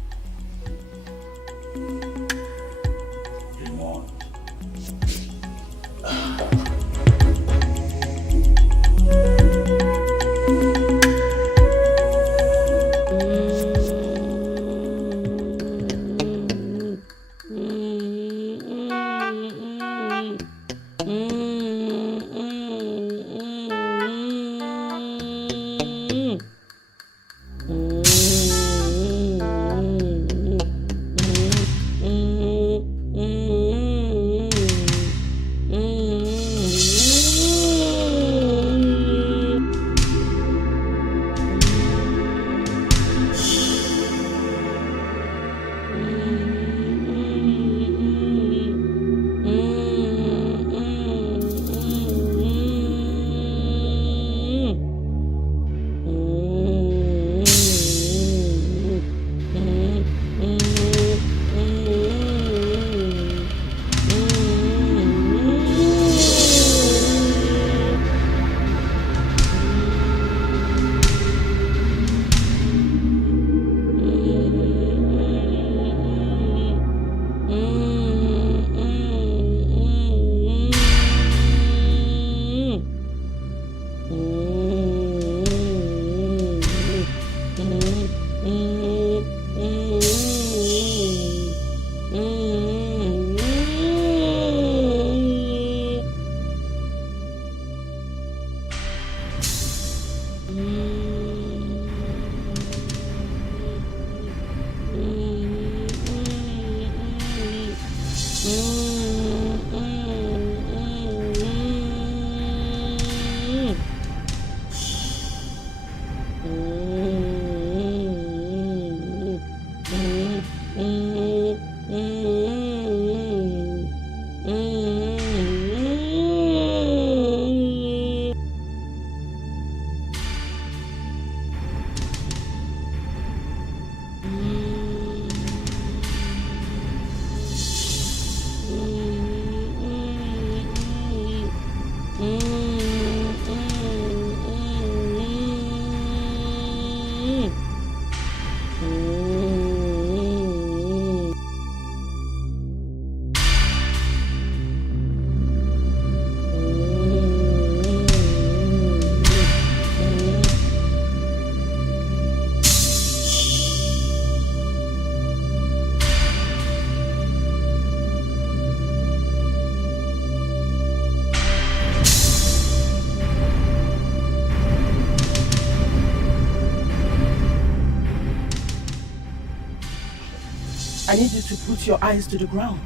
I need you to put your eyes to the ground.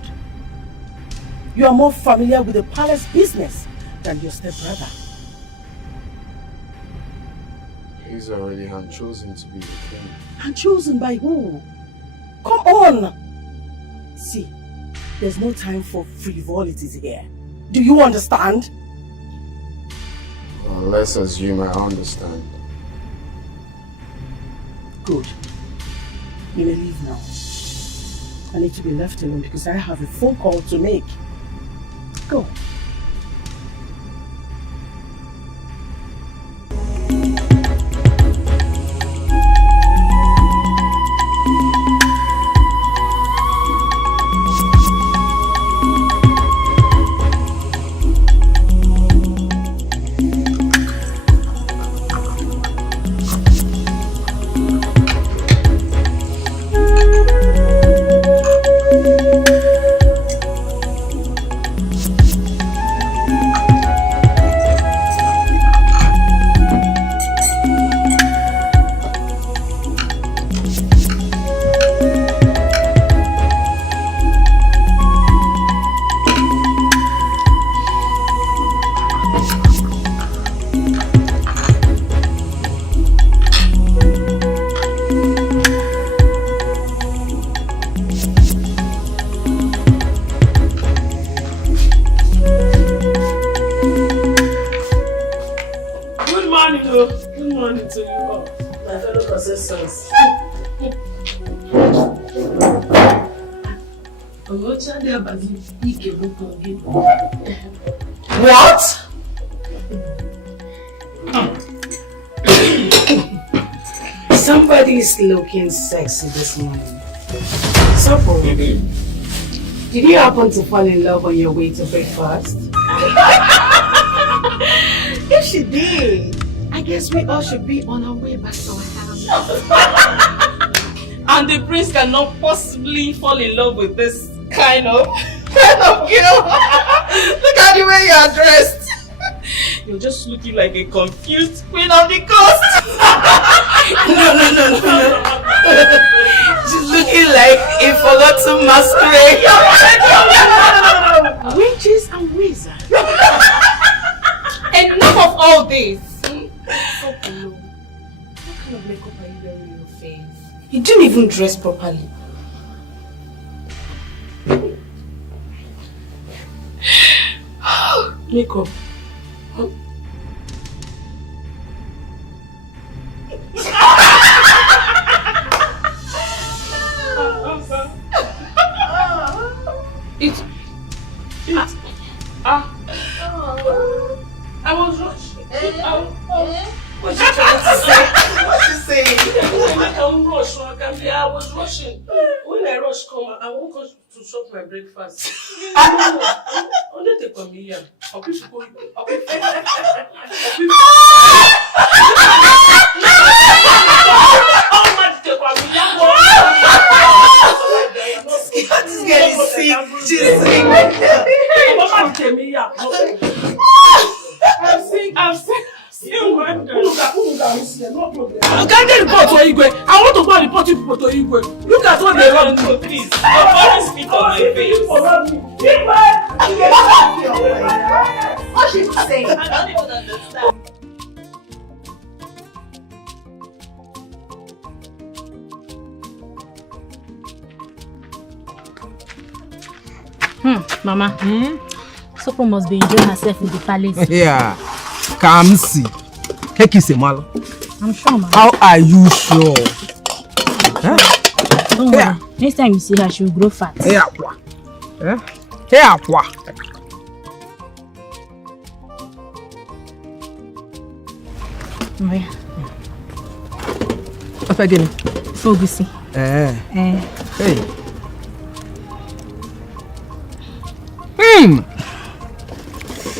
You are more familiar with the palace business than your stepbrother. He's already chosen to be the king. And chosen by who? Come on! See, there's no time for frivolities here. Do you understand? Well, let's assume I understand. Good. You may leave now. I need to be left alone because I have a phone call to make. Go. Good morning to you all. My fellow contestants. What? Somebody is looking sexy this morning. Supple, did you happen to fall in love on your way to breakfast? If she did, I guess we all should be on our way back to our house. And the prince cannot possibly fall in love with this kind of girl. Look at the way you are dressed. You're just looking like a confused queen of the coast. No. She's looking like a forgotten masquerade. Witches and wizards. Enough of all this. What kind of makeup are you wearing on your face? You didn't even dress properly. Makeup. I was rushing. What's she trying to say? What's she saying? I was rushing. When I rush come, I won't go to chop my breakfast. Only take on me here. I'll be going. This girl is sick. She's sick. I'm sick. You can't report to I want to go and report you people to Igwe. Look at what they run. Please, don't spit on my face. What she's saying? I don't even understand. Mama. Sopo must be enjoying herself in the palace. Yeah. Come see. Hekisemalo. I'm sure, Mama. How are you sure? Don't worry. Next time you see her, she will grow fat. Hey, Aqua. Hey, Aqua. Where? What's that again? Fogusi. Hey.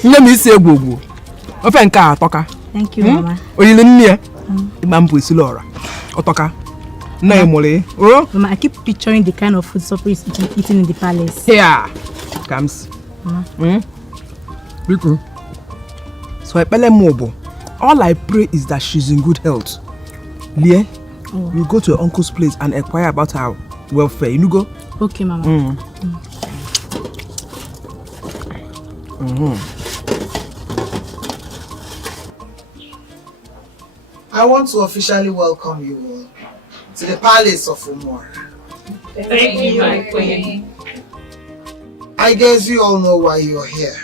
Let me say go. Ofenka atoka. Thank you, Mama. Oyile nne Imampu Isilora. Otoka. Na emole. Oh? Mama, I keep picturing the kind of food Sopo is eating in the palace. Yeah. Comes. Mama. Biko. So Epele Mobo. All I pray is that she's in good health. Lie, you go to your uncle's place and inquire about her welfare. You go? Okay, Mama. I want to officially welcome you all to the palace of Umora. Thank you, my queen. I guess you all know why you're here.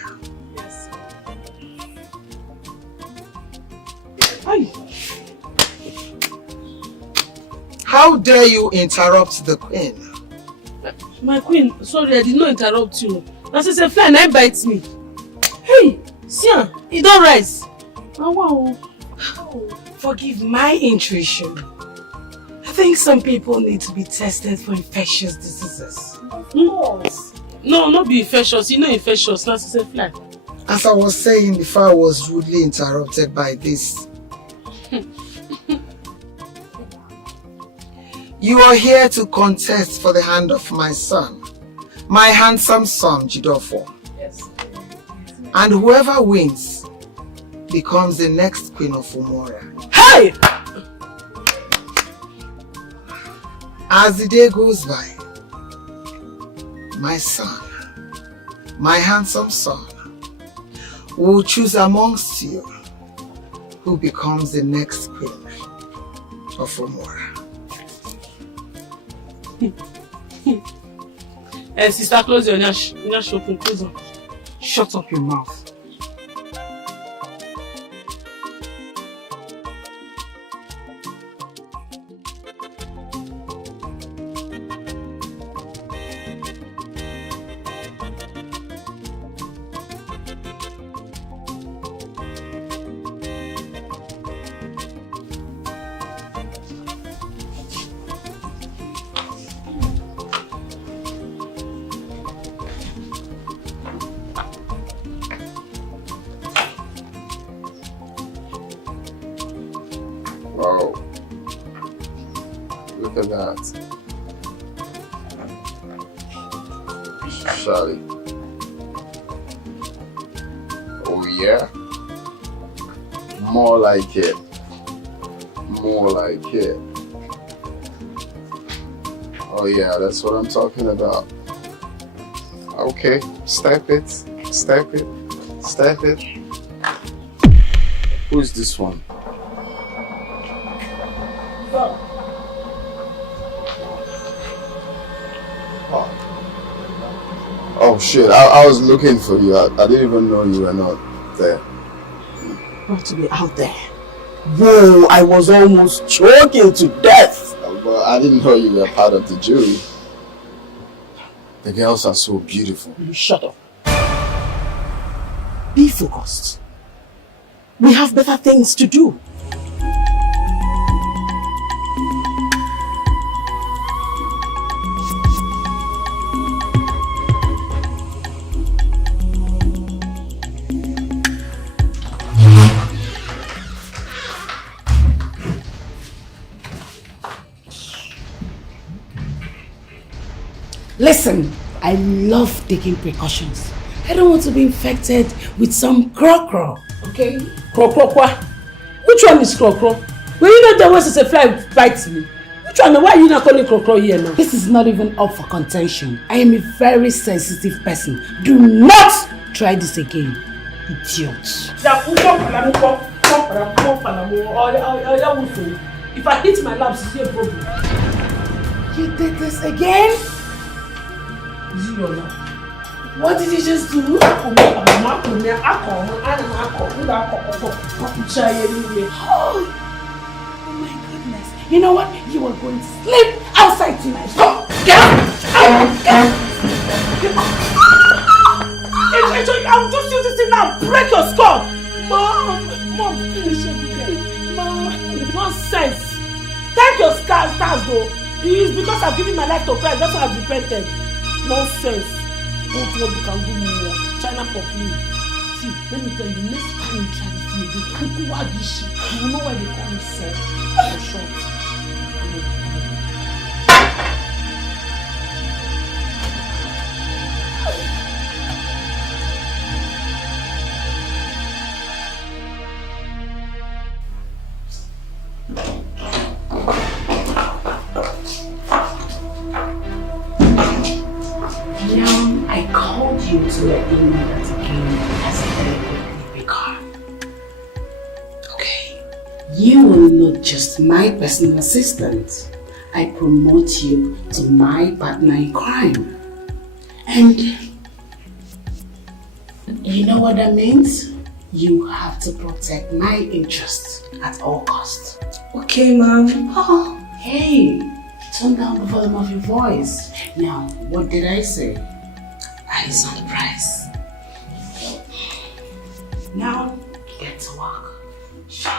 How dare you interrupt the queen? My queen, sorry, I did not interrupt you. As I said, fly, and bites me. Hey, Sian, it don't rise. Oh, wow. Forgive my intuition. I think some people need to be tested for infectious diseases. Of course. No, not be infectious. You know infectious. As I said, fly. As I was saying before, I was rudely interrupted by this. You are here to contest for the hand of my son, my handsome son, Jideofor. Yes. And whoever wins becomes the next queen of Umora. Hey! As the day goes by, my son, my handsome son, will choose amongst you who becomes the next queen of Umora. Sister, close your nyash open, close on. Shut up your mouth. Oh. Look at that. Charlie. Oh yeah? More like it. More like it. Oh yeah, that's what I'm talking about. Okay, step it, step it, step it. Who's this one? Oh shit, I was looking for you. I didn't even know you were not there. Not to be out there. Whoa, I was almost choking to death. But I didn't know you were part of the jury. The girls are so beautiful. You shut up. Be focused. We have better things to do. Listen, I love taking precautions. I don't want to be infected with some crow-crow, okay? Crow-crow-kwa? Which one is crow-crow? When you know the worst is a fly bites me. Which one? Why are you not calling crow-crow here now? This is not even up for contention. I am a very sensitive person. Do not try this again, idiot. If I hit my laps, it's your problem. You did this again? What did you just do? Oh my goodness. You know what? You are going to sleep outside tonight. Go! Get up! I'll just use this thing now. Break your skull. Mom, finish everything. Mom, nonsense. Thank your stars though. It's because I've given my life to Christ. That's why I've repented. Nonsense. Don't what you can do more. China pop me. See, let me tell you, next time you try to see me, you will know why they call me Sir. For short. To let you know that again has a very good regard. Okay. You are not just my personal assistant. I promote you to my partner in crime. And you know what that means? You have to protect my interests at all costs. Okay, Mom. Oh, hey, turn down the volume of your voice. Now, what did I say? Eyes on the prize. Now, get to work. Sure.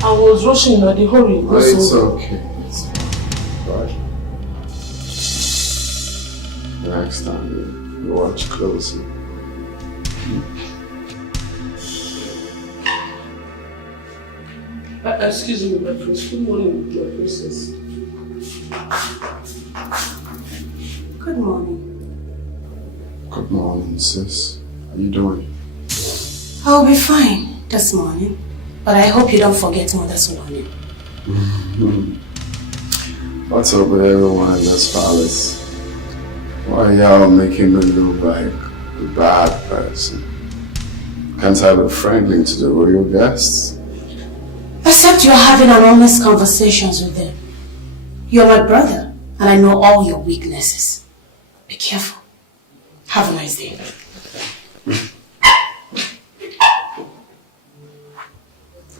I was rushing at the hurry. Oh, it's okay. It's right. Next time you watch closely. Excuse me, my prince. Good morning, my princess. Good morning. Good morning, sis. How you doing? I'll be fine this morning, but I hope you don't forget Mother Solani. What's up with everyone in this palace? Why y'all making me look like a bad person? Can't I be friendly to the royal guests? Except you're having an honest conversations with them. You're my brother, and I know all your weaknesses. Be careful. Have a nice day.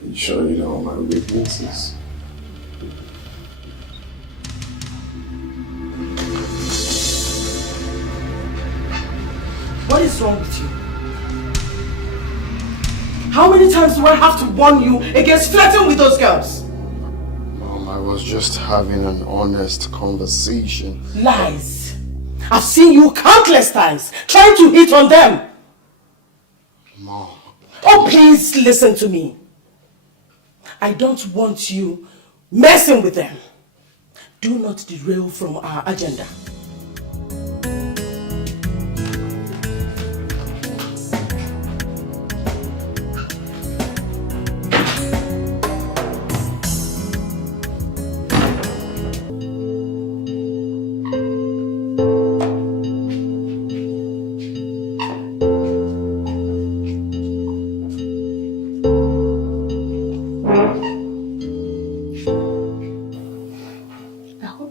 You sure you know my weaknesses? What is wrong with you? How many times do I have to warn you against flirting with those girls? Mom, I was just having an honest conversation. Lies. I've seen you countless times trying to hit on them. Mom. Oh, please listen to me. I don't want you messing with them. Do not derail from our agenda.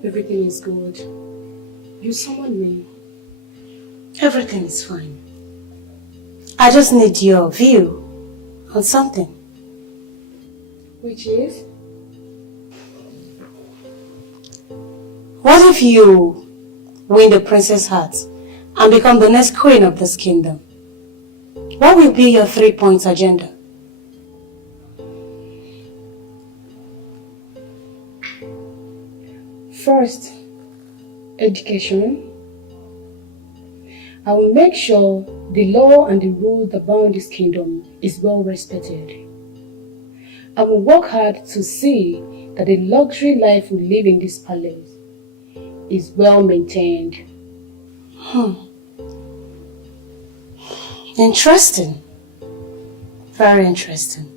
Everything is good. You summoned me. Everything is fine. I just need your view on something. Which is? What if you win the princess' heart and become the next queen of this kingdom? What will be your 3-point agenda? First, education. I will make sure the law and the rules that bound this kingdom is well respected. I will work hard to see that the luxury life we live in this palace is well maintained. Interesting. Very interesting.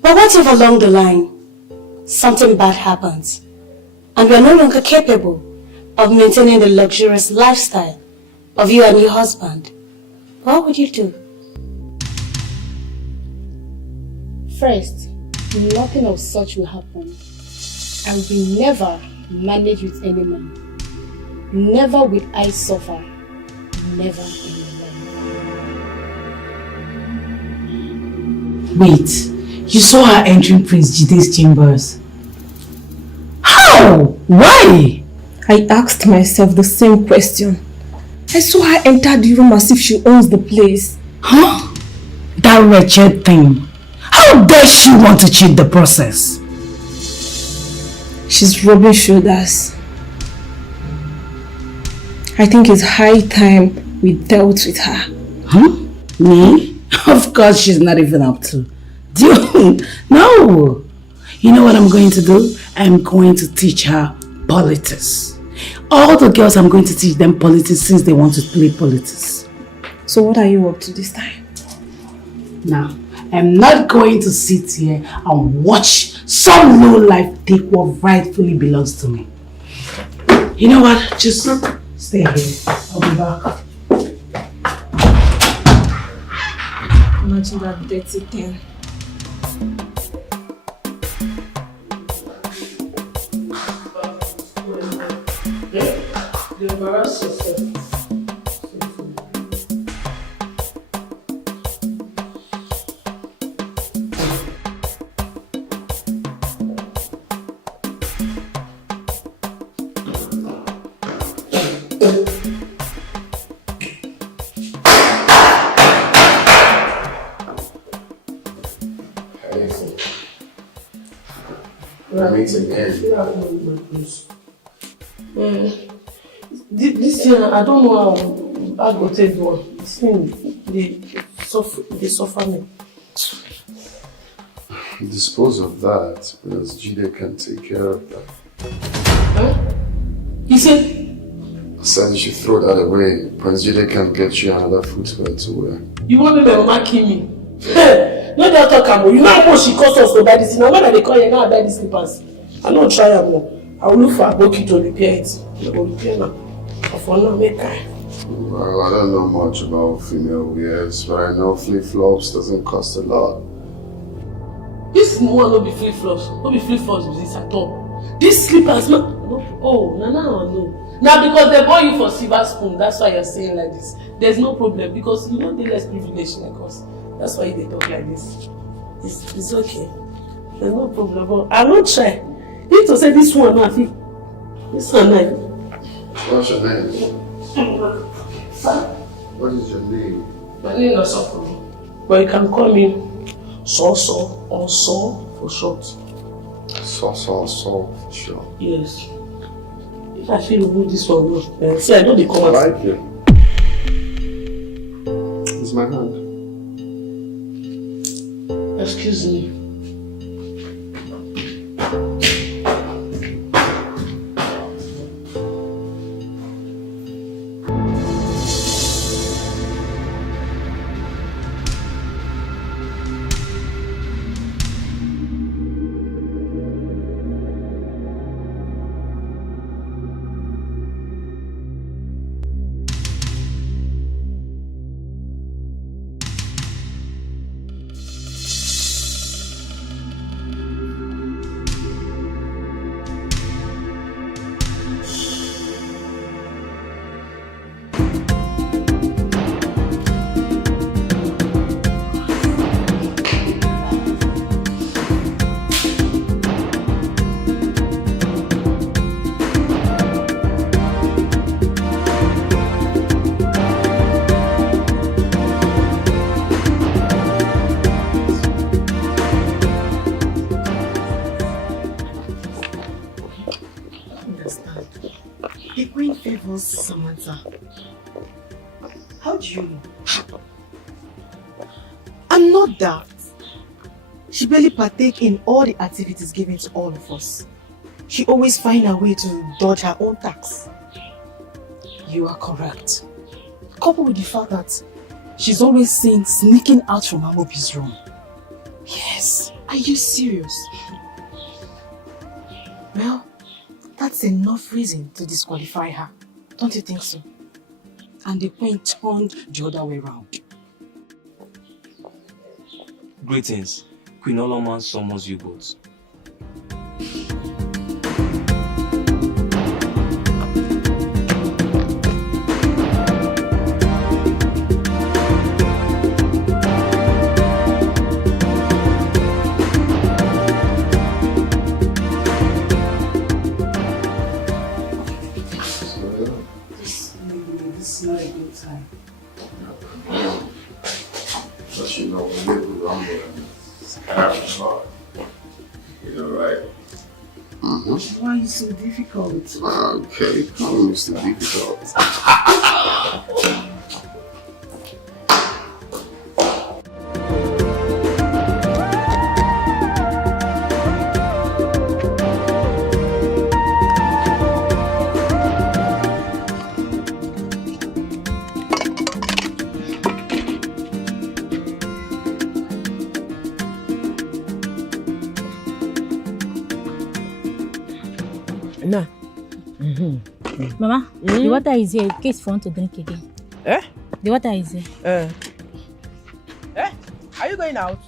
But what if along the line something bad happens and we are no longer capable of maintaining the luxurious lifestyle of you and your husband? What would you do? First, nothing of such will happen. I will never manage with any man. Never will I suffer. Never in my life. Wait, you saw her entering Prince Jide's chambers. How? Why? I asked myself the same question. I saw her enter the room as if she owns the place. Huh? That wretched thing. How dare she want to cheat the process? She's rubbing shoulders. I think it's high time we dealt with her. Huh? Me? Of course she's not even up to. Dude, no. You know what I'm going to do? I'm going to teach her politics. All the girls, I'm going to teach them politics since they want to play politics. So what are you up to this time? Now, I'm not going to sit here and watch some lowlife take what rightfully belongs to me. You know what? Just stay here. I'll be back. Imagine that dirty thing. The embarrass yourself. This year, I don't know how I go take one. This thing, they suffer me. Dispose of that, because Jide can take care of that. Huh? He said? I said you should throw that away. Prince Jide can get you another footwear to wear. You want them marking me? Hey, no doubt talk about. You know how much she cost us to buy this. Now when they call you, now I buy these slippers. I don't try them more. I will look for a bucket to repair it. I will repair now. For now, make I. Well, I don't know much about female wears, but I know flip-flops doesn't cost a lot. This one will be flip-flops. No be flip-flops with this at all. This slippers, no. Oh, no. Now because they bought you for silver spoon, that's why you're saying like this. There's no problem because you know they're less privileged like us. That's why they talk like this. It's okay. There's no problem. But I won't try. You need to say this one, I think. This one, What's your name? What is your name? My name is Sofo. But you can call me So or So for short. So for sure. Yes. If I feel good this one, see, I know the comment. I like it. It's my hand. Excuse me. Samantha, how do you know? I'm not daft. She barely partake in all the activities given to all of us. She always finds a way to dodge her own tax. You are correct. Coupled with the fact that she's always seen sneaking out from Amaobi's room. Yes, are you serious? Well, that's enough reason to disqualify her. Don't you think so? And the queen turned the other way around. Greetings. Queen Oloma summons you both. Why are you so difficult? Okay, call me Mr. Difficult. Nah. Mama, the water is here in case you want to drink again. Eh? The water is here. Are you going out?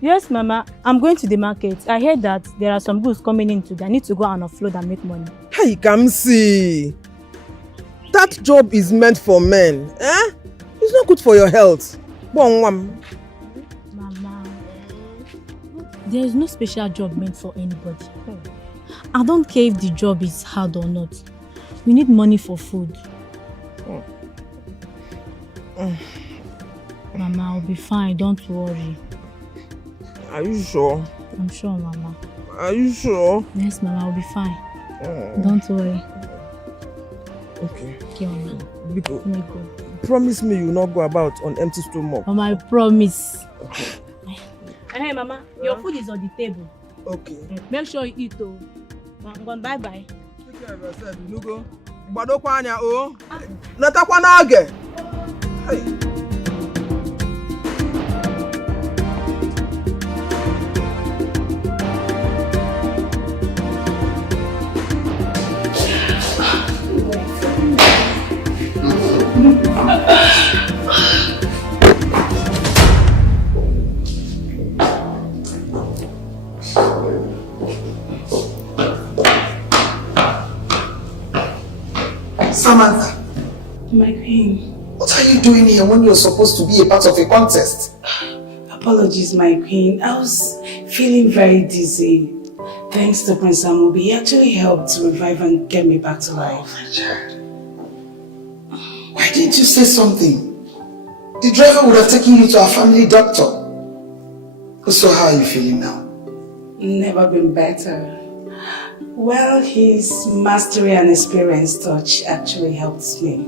Yes, Mama. I'm going to the market. I heard that there are some goods coming in today. I need to go and offload and make money. Hey, come see. That job is meant for men. Eh? It's not good for your health. Mama, there is no special job meant for anybody. I don't care if the job is hard or not. We need money for food. Mama, I'll be fine. Don't worry. Are you sure? I'm sure, Mama. Are you sure? Yes, Mama, I'll be fine. Don't worry. Okay. Okay, Mama. Biko, Let me go. promise me you will not go about on empty stomach. Mama, I promise. Hey, Mama, your food is on the table. Okay. Make sure you eat, though. Bye-bye. Take care of yourself, you go. Gbadokwa anya o. Natakwa n'oge. Hey. Samantha. My queen. What are you doing here when you're supposed to be a part of a contest? Apologies, my queen. I was feeling very dizzy. Thanks to Prince Amaobi, he actually helped to revive and get me back to life. Why didn't you say something? the driver would have taken you to our family doctor. So how are you feeling now? Never been better. Well, his mastery and experience touch actually helps me.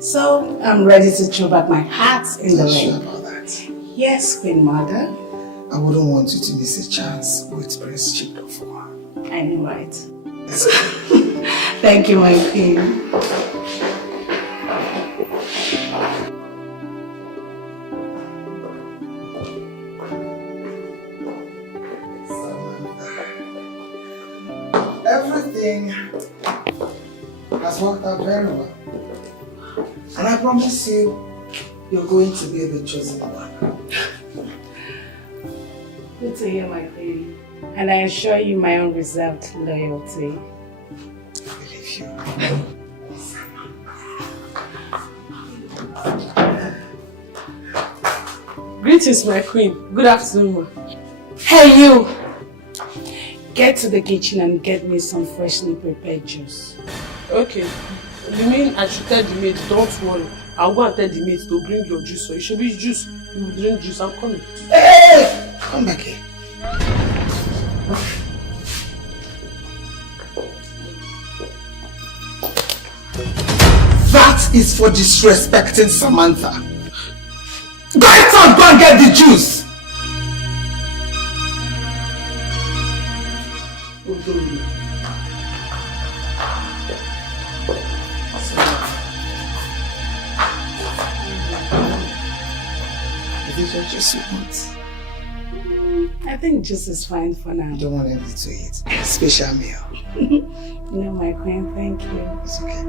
So I'm ready to throw back my hat in the ring. Sure about that? Yes, Queen Mother. I wouldn't want you to miss a chance with Prince Jideofor. I know, right? Thank you, my queen. Everything has worked out very well. And I promise you, you're going to be the chosen one. Good to hear, my queen. And I assure you my unreserved loyalty. I believe you. Greetings, my queen. Good afternoon. Hey, you! Get to the kitchen and get me some freshly prepared juice. Okay. You mean I should tell the maid, don't worry. I'll go and tell the maid to bring your juice. So it should be juice. You will drink juice. I'm coming. Hey! Come back here. That is for disrespecting Samantha. Go inside, go and get the juice. Is this what juice you want? I think juice is fine for now. You don't want anything to eat. Special meal. No, my queen, thank you. It's okay.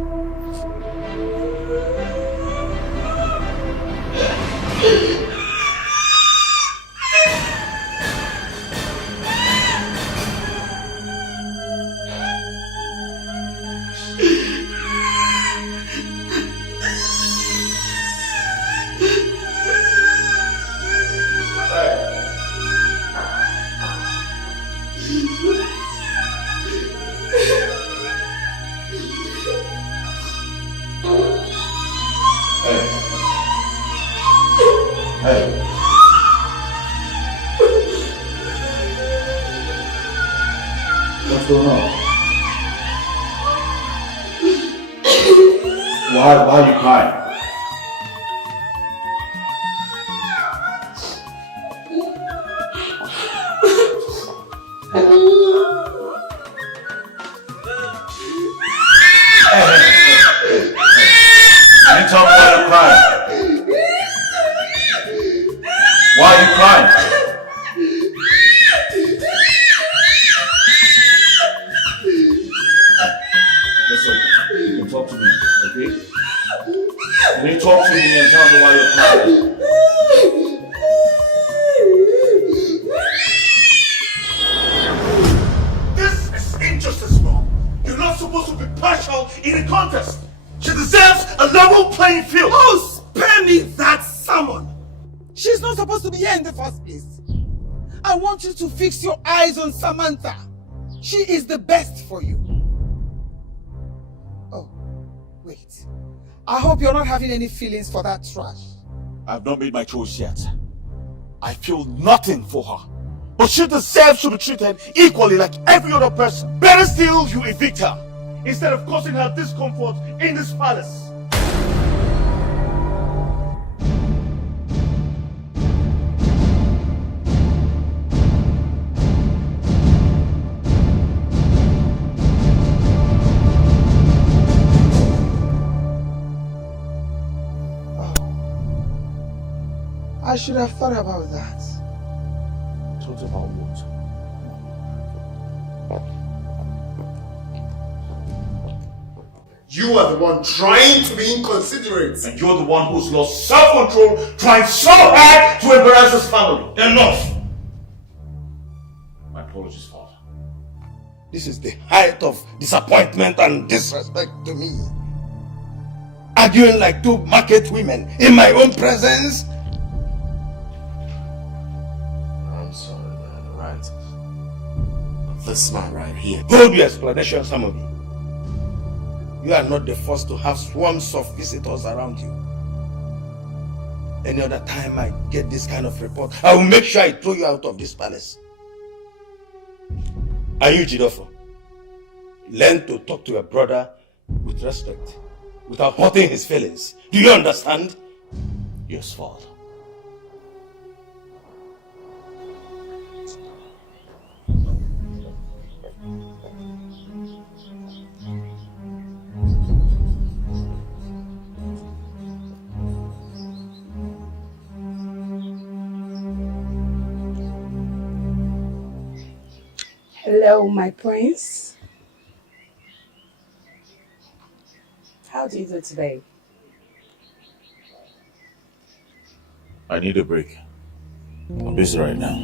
What's going on? Why are you crying? You tell me why you're crying. Why are you crying? Listen, you can talk to me, okay? You need to talk to me and tell me why you're crying. This is injustice, Mom. You're not supposed to be partial in a contest. She deserves a level playing field. Oh, spare me that sermon. She's not supposed to be here in the first place. I want you to fix your eyes on Samantha. She is the best for you. Oh, wait. I hope you're not having any feelings for that trash. I've not made my choice yet. I feel nothing for her. But she deserves to be treated equally like every other person. Better still, you evict her, instead of causing her discomfort in this palace. I should have thought about that. Thought about what? You are the one trying to be inconsiderate. And you're the one who's lost self-control, trying so hard to embarrass this family. Enough! My apologies, Father. This is the height of disappointment and disrespect to me. Arguing like two market women in my own presence. I'm sorry, man, right? But this man right here. Hold your explanation, Amaobi. You are not the first to have swarms of visitors around you. Any other time I get this kind of report, I will make sure I throw you out of this palace. And you, Jideofor, learn to talk to your brother with respect, without hurting his feelings. Do you understand? Yes, Father. Hello, my prince. How do you do today? I need a break. I'm busy right now.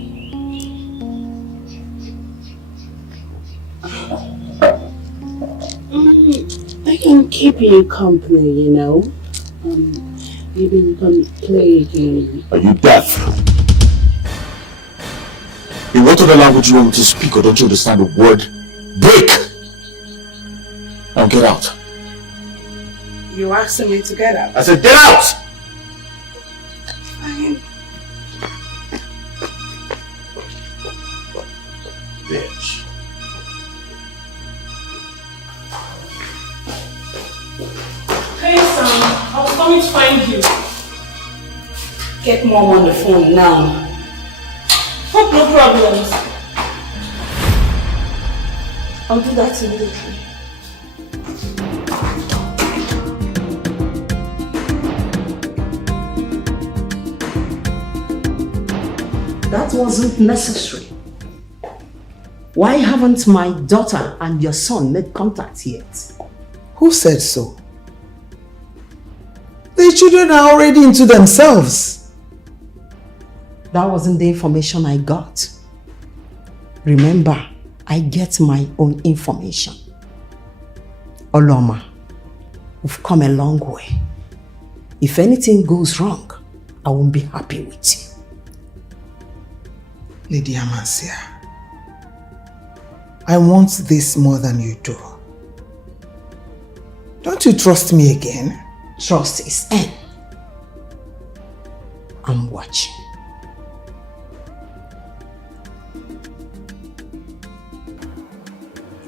I can keep you company, you know. Maybe we can play a game. Are you deaf? In what other language do you want me to speak, or don't you understand the word break? Now get out. You asking me to get out? I said get out! Fine. Bitch. Hey Sam, I was coming to find you. Get mom on the phone now. Hope no problems. I'll do that immediately. That wasn't necessary. Why haven't my daughter and your son made contact yet? Who said so? The children are already into themselves. That wasn't the information I got. Remember, I get my own information. Oloma, we've come a long way. If anything goes wrong, I won't be happy with you. Lady Amasia, I want this more than you do. Don't you trust me again? Trust is end. I'm watching.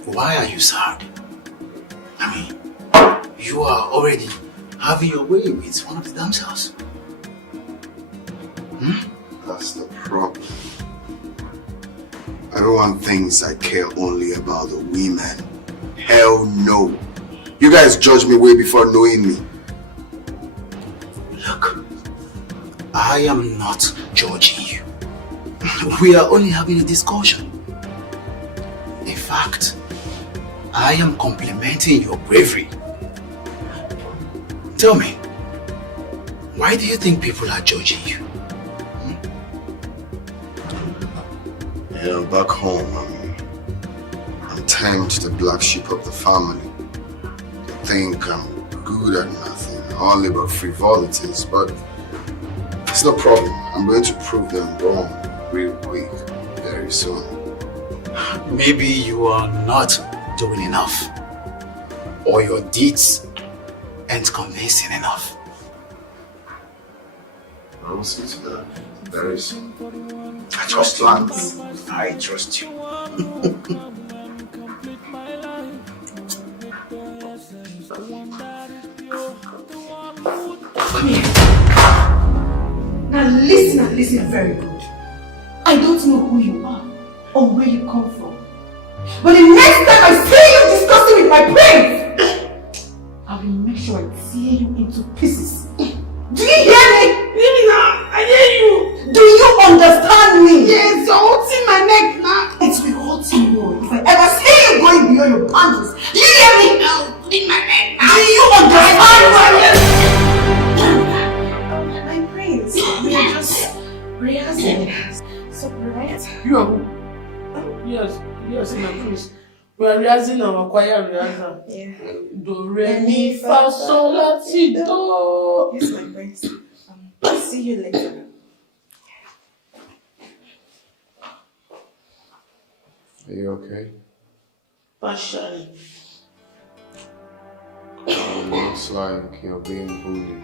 Why are you sad? I mean, you are already having your way with one of the damsels. That's the problem. Everyone thinks I care only about the women. Hell no. You guys judge me way before knowing me. Look, I am not judging you. We are only having a discussion. In fact, I am complimenting your bravery. Tell me, why do you think people are judging you? You know, back home, I'm tamed the black sheep of the family. They think I'm good at nothing, all about frivolities, but it's no problem. I'm going to prove them wrong real quick, very soon. Maybe you are not doing enough, or your deeds ain't convincing enough. I will see to that very soon. I trust you. I trust you. Now listen very good. I don't know who you are or where you come from. But the next time I see you discussing with my prince, I will make sure I tear you into pieces. Do you hear me? Hear me now. I hear you. Do you understand me? Yes, you're holding my neck now. It will hurt you more if I ever see you going beyond your boundaries. Do you hear me? No, holding my neck now. Do you understand me? My prince, we are just rehearsing. So, right? You are who? Yes, my prince. We are rehearsing our choir rehearsal. Yeah. Do, re, mi, fa, sol, la, ti, do. Yes, my prince. I'll see you later. Are you okay? Partially. Looks like you're being bullied.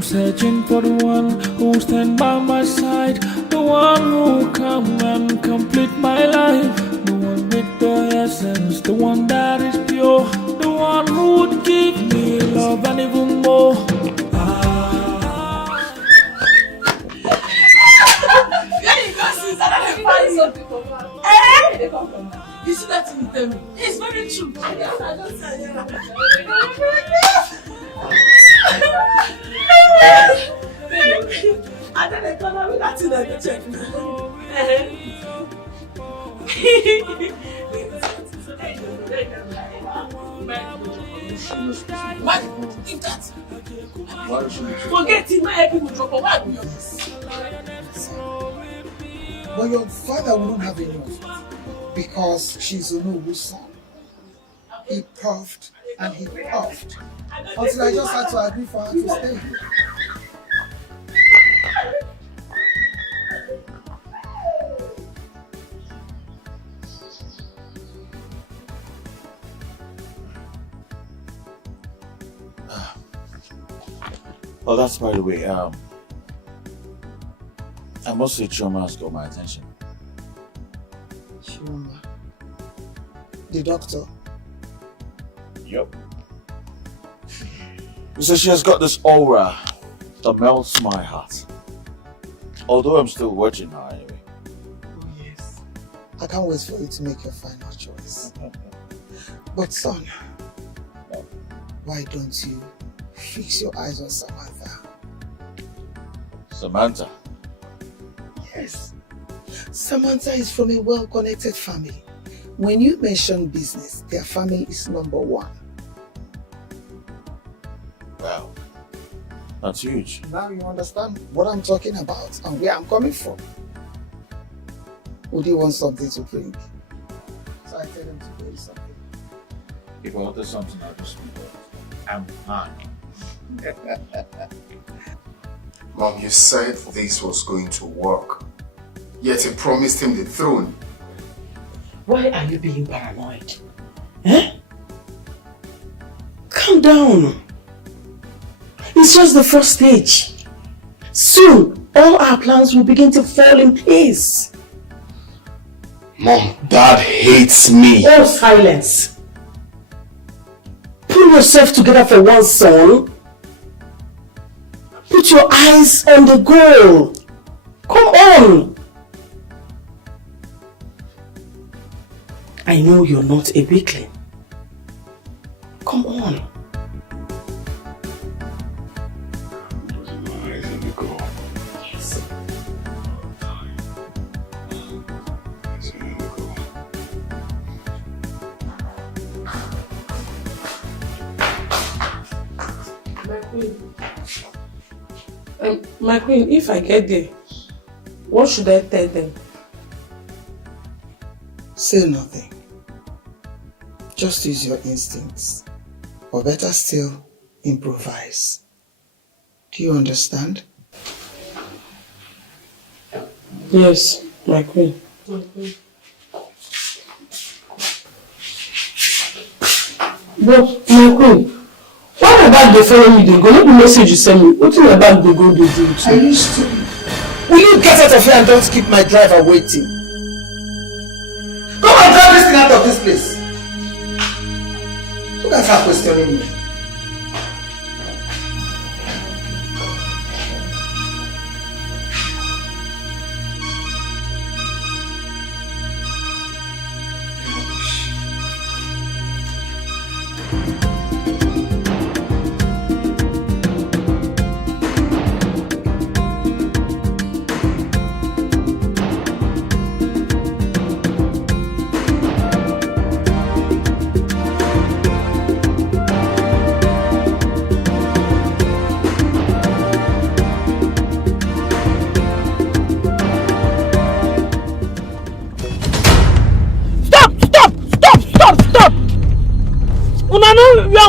I'm searching for the one who stand by my side, the one who will come and complete my life, the one with the essence, the one that is pure, the one who would give me love and even more. You see that thing you tell me? It's very true. And then they come out with that thing that they check. Why give that? Forget it, my help will drop. Why do you this? But your father wouldn't have enough because she's Onobu's son. He puffed and he puffed until I just had to agree for her to stay. Oh, that's by the way. I must say Chioma has got my attention. Chioma? The doctor? Yup. You see, she has got this aura that melts my heart. Although I'm still watching her anyway. Oh yes. I can't wait for you to make your final choice. But son, why don't you fix your eyes on Samantha? Samantha? Yes. Samantha is from a well-connected family. When you mention business, their family is number one. Wow. That's huge. Now you understand what I'm talking about and where I'm coming from. Would you want something to drink? So I tell them to bring something. If I order something, I'll just I'm fine. Mom, you said this was going to work, yet you promised him the throne. Why are you being paranoid? Eh? Calm down. It's just the first stage. Soon, all our plans will begin to fall in place. Mom, Dad hates me. Oh, silence. Pull yourself together for one, son. Put your eyes on the goal. Come on. I know you're not a weakling. Come on. My queen, if I get there, what should I tell them? Say nothing. Just use your instincts. Or better still, improvise. Do you understand? Yes, my queen. But, my queen, why my bag they follow me? They go let the message you send me. What in my bag they go do to? I used to. Will you get out of here and don't keep my driver waiting? Come and drive this thing out of this place. Look at her questioning me.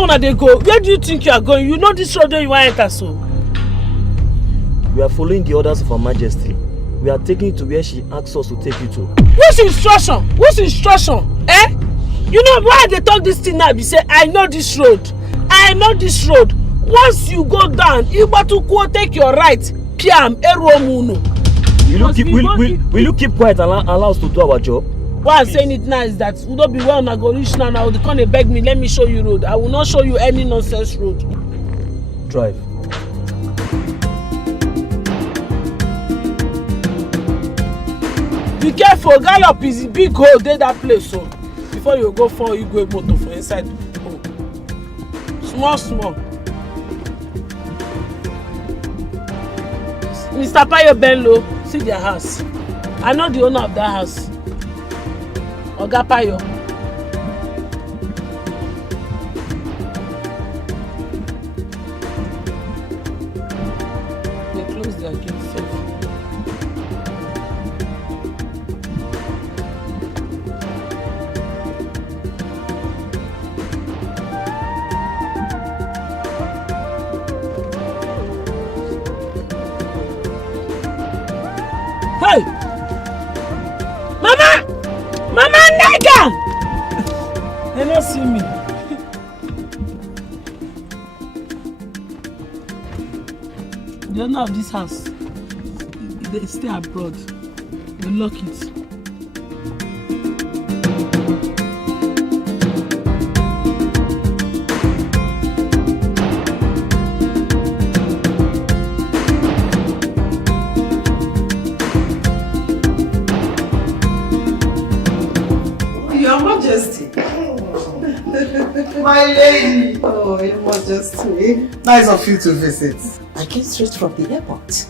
Where they go? Where do you think you are going? You know this road you want to enter, so. We are following the orders of Her Majesty. We are taking you to where she asks us to take you to. Whose instruction? Whose instruction? Eh? You know why they talk this thing now? They say, I know this road. I know this road. Once you go down, you got to go take your right. Piam, Eromuno. Will you keep quiet and allow us to do our job? Why I'm saying it now is that we don't be well now go reach now. They come and beg me, let me show you road. I will not show you any nonsense road. Drive. Be careful, gallop is a big hole there that place so. Before you go for you go motor for inside. Oh. Small. Mr. Payo Benlo, see their house. I know the owner of that house. Oga Payo. They close their gate safe. Hey! Mama nigga! They don't see me. The owner of this house, they stay abroad. They lock it. My lady! Oh, Your Majesty. Nice of you to visit. I came straight from the airport.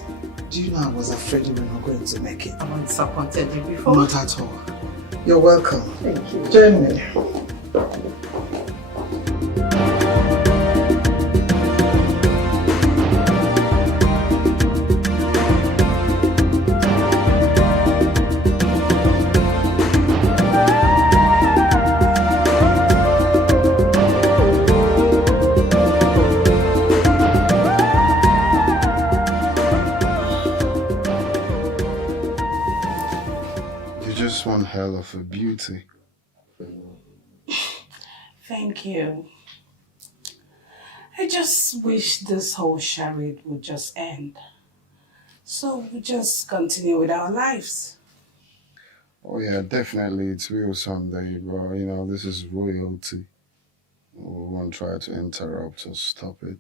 Do you know I was afraid you were not going to make it? I'm disappointed you before. Not at all. You're welcome. Thank you. Join me. One hell of a beauty. Thank you. I just wish this whole charade would just end. So we just continue with our lives. Oh yeah, definitely it will someday, but you know, this is royalty. We won't try to interrupt or stop it.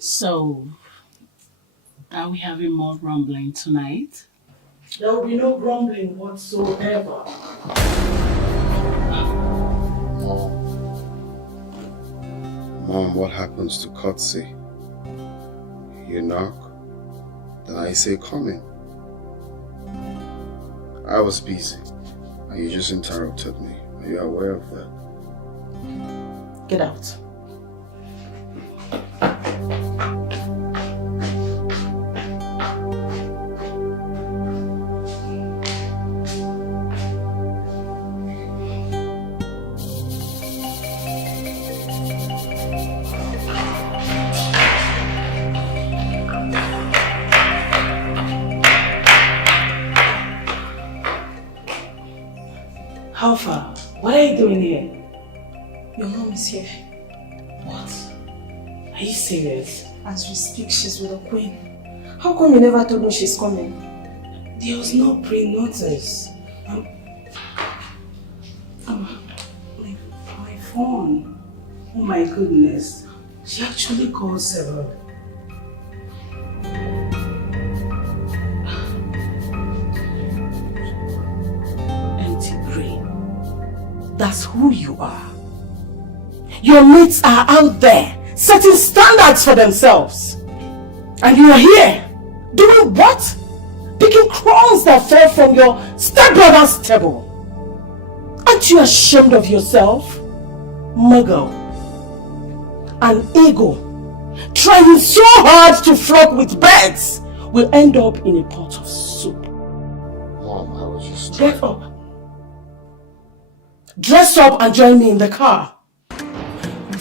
So, are we having more grumbling tonight? There will be no grumbling whatsoever. Mom, what happens to courtesy? You knock, then I say come in. I was busy, and you just interrupted me. Are you aware of that? Get out. How far? What are you doing here? Your mom is here. What? Are you serious? As we speak, she's with the queen. How come you never told me she's coming? There was no pre-notice. My phone. Oh my goodness. She actually called several. Empty brain. That's who you are. Your mates are out there setting standards for themselves. And you are here doing what? Picking crumbs that fell from your stepbrother's table. Aren't you ashamed of yourself? Muggle. An ego trying so hard to flock with birds will end up in a pot of soup. Mom, I was just Get up. Dress up and join me in the car.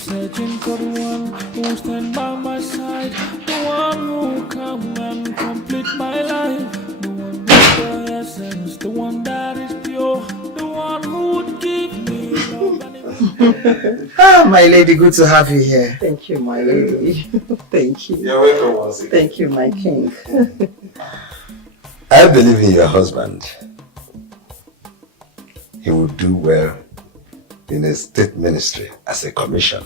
searching for the one who will stand by my side, the one who will come and complete my life, the one with the essence, the one that is pure, the one who would give me love and Ah, my lady, good to have you here. Thank you, my lady. Thank you. You're welcome once again. Thank you, my king. I believe in your husband. He will do well in a state ministry as a commissioner.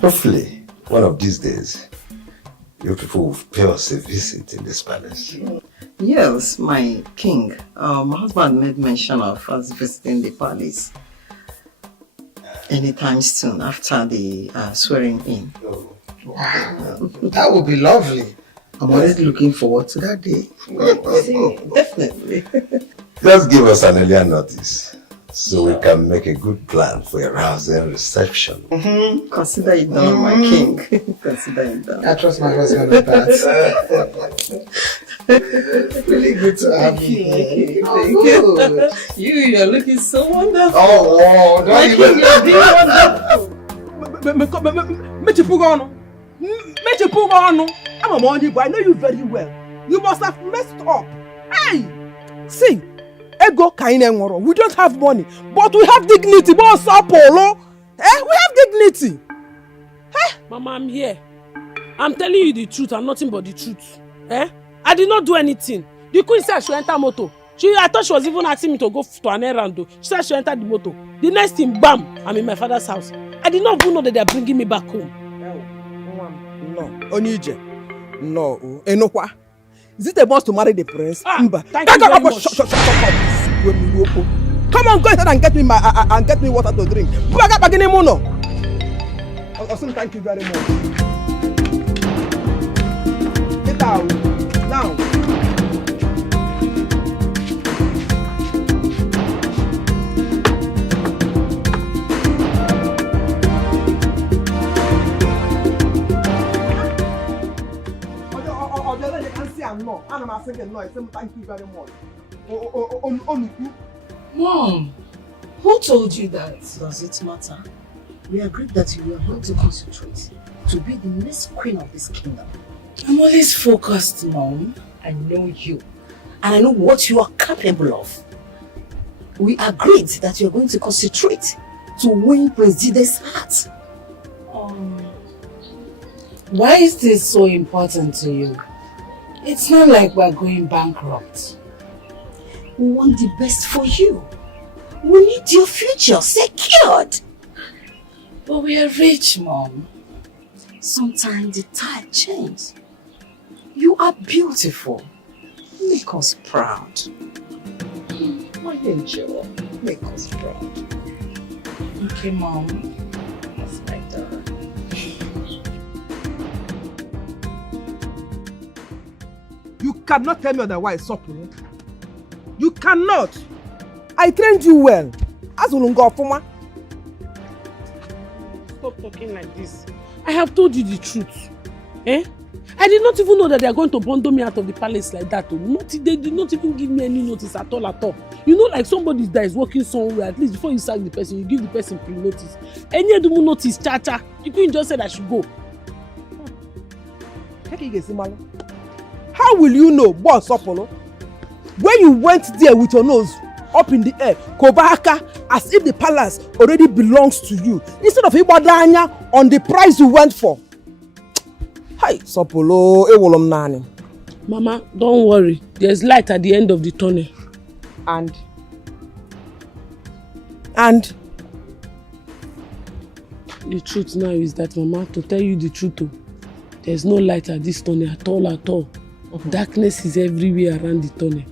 Hopefully, one of these days, you people will pay us a visit in this palace. Yes, my king. My husband made mention of us visiting the palace anytime soon after the swearing in. Wow, that would be lovely. I'm always looking forward to that day. Definitely. Just give us an earlier notice so we can make a good plan for a rousing reception. Consider it done, my king. Consider it done. I trust my husband with that. Really good to have you here. Thank you. You're looking so wonderful. Oh, wow. My king, you're being wonderful. I'm a money boy. I know you very well. You must have messed up. Hey! See, ego kaine ngoro. We don't have money, but we have dignity. Boss Apollo. Eh? We have dignity. Hey, Mama, I'm here. I'm telling you the truth and nothing but the truth. Eh? I did not do anything. The queen said she enter motor. I thought she was even asking me to go to an errand. She said she entered the motor. The next thing, bam, I'm in my father's house. I did not even know that they are bringing me back home. No, Onije. No, Enokwa. Is it a must to marry the prince? Thank you very much. Come on, go ahead and get me water to drink. Awesome, thank you very much. Get out now. No, I'm saying no. I say thank you very much. Mom, who told you that? Does it matter? We agreed that you were going to concentrate to be the next queen of this kingdom. I'm always focused, Mom. I know you, and I know what you are capable of. We agreed that you are going to concentrate to win Prince Jide's heart. Why is this so important to you? It's not like we're going bankrupt. We want the best for you. We need your future secured. But we are rich, Mom. Sometimes the tide changes. You are beautiful. Make us proud. My angel, make us proud. Okay, Mom. That's my daughter. You cannot tell me otherwise, Sopuru. You cannot. I trained you well. Stop talking like this. I have told you the truth. Eh? I did not even know that they are going to bundle me out of the palace like that. They did not even give me any notice at all. You know, like somebody that is working somewhere, at least before you sack the person, you give the person pre-notice. Any other notice, cha-cha. You couldn't just say that I should go. How will you know, boss Apollo? When you went there with your nose up in the air, Kobaka, as if the palace already belongs to you, instead of Ibadanya on the price you went for. Hi, Sopolo, ewolom nani. Mama, don't worry. There's light at the end of the tunnel. And the truth now is that, Mama, to tell you the truth, there's no light at this tunnel at all. Darkness is everywhere around the tunnel.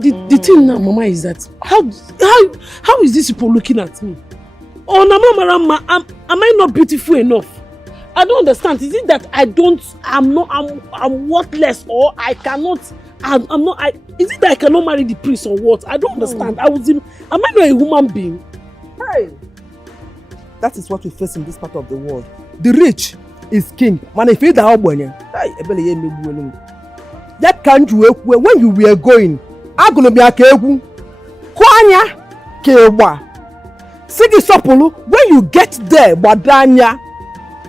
The thing now, Mama, is that how is this people looking at me? Oh, Mama, am I not beautiful enough? I don't understand. Is it that I'm worthless, or I cannot? Is it that I cannot marry the prince or what? I don't understand. Am I not a human being? Hey, that is what we face in this part of the world. The rich is king. Man, if you don't that country when you were going, I'm gonna be a kewu. Kwanya kewa. Sigi Sopulu, when you get there, Badanya.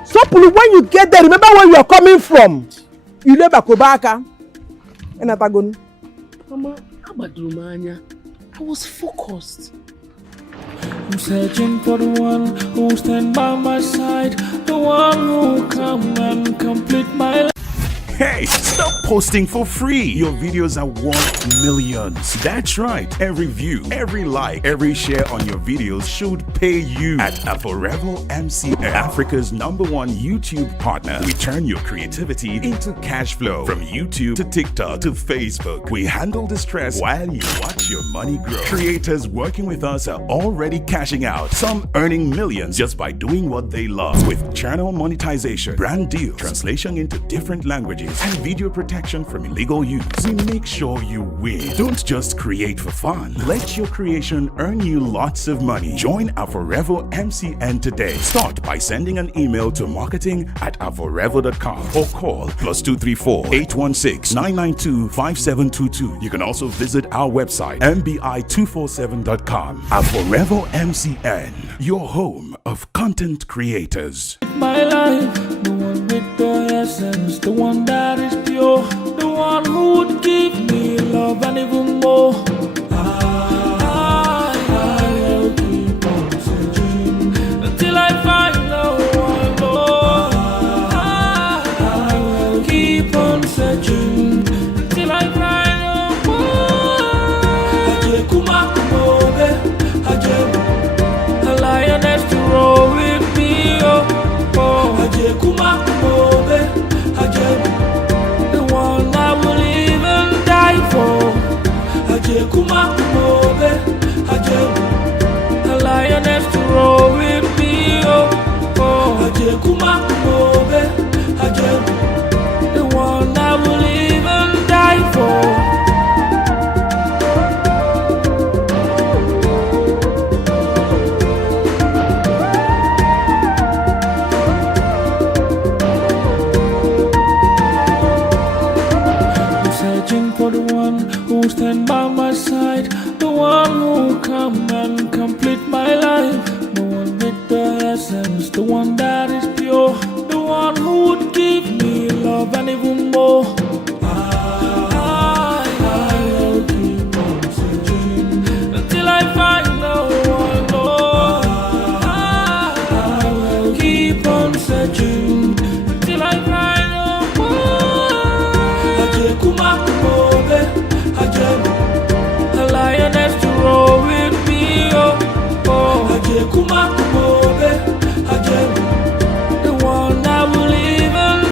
Sopulu, when you get there, remember where you are coming from. You live at Kobaka. And Atagon. Mama, Abadumanya, I was focused. I'm searching for the one who stand by my side, the one who come and complete my life. Hey, stop posting for free. Your videos are worth millions. That's right. Every view, every like, every share on your videos should pay you. At Forever MCN, Africa's #1 YouTube partner, we turn your creativity into cash flow. From YouTube to TikTok to Facebook, we handle the stress while you watch your money grow. Creators working with us are already cashing out, some earning millions just by doing what they love. With channel monetization, brand deals, translation into different languages, and video protection from illegal use, we make sure you win. Don't just create for fun. Let your creation earn you lots of money. Join our Forever MCN today. Start by sending an email to marketing@forever.com or call +234 816 992 5722. You can also visit our website mbi247.com. Our Forever MCN, your home of content creators. My life, the one with the essence, the one that is pure, the one who would give me love and even more. I will keep on searching until I find the one more. I will keep on searching until I find the one. Aje kuma kumobe, aje a lioness to roll with me, oh. Aje kuma kumobe, aje the one I will even die for. Aje kuma kumobe, aje a lioness to roll with me, oh. Aje kuma kumobe, aje the one I will even die for. For the one who stand by my side, the one who come and complete my life, the one with the essence, the one that is pure, the one who would give me love and even more. I will keep on searching until I find the one more. I will keep on searching until I find the one. Aje kuma a lioness to roll with me, oh. Aje kuma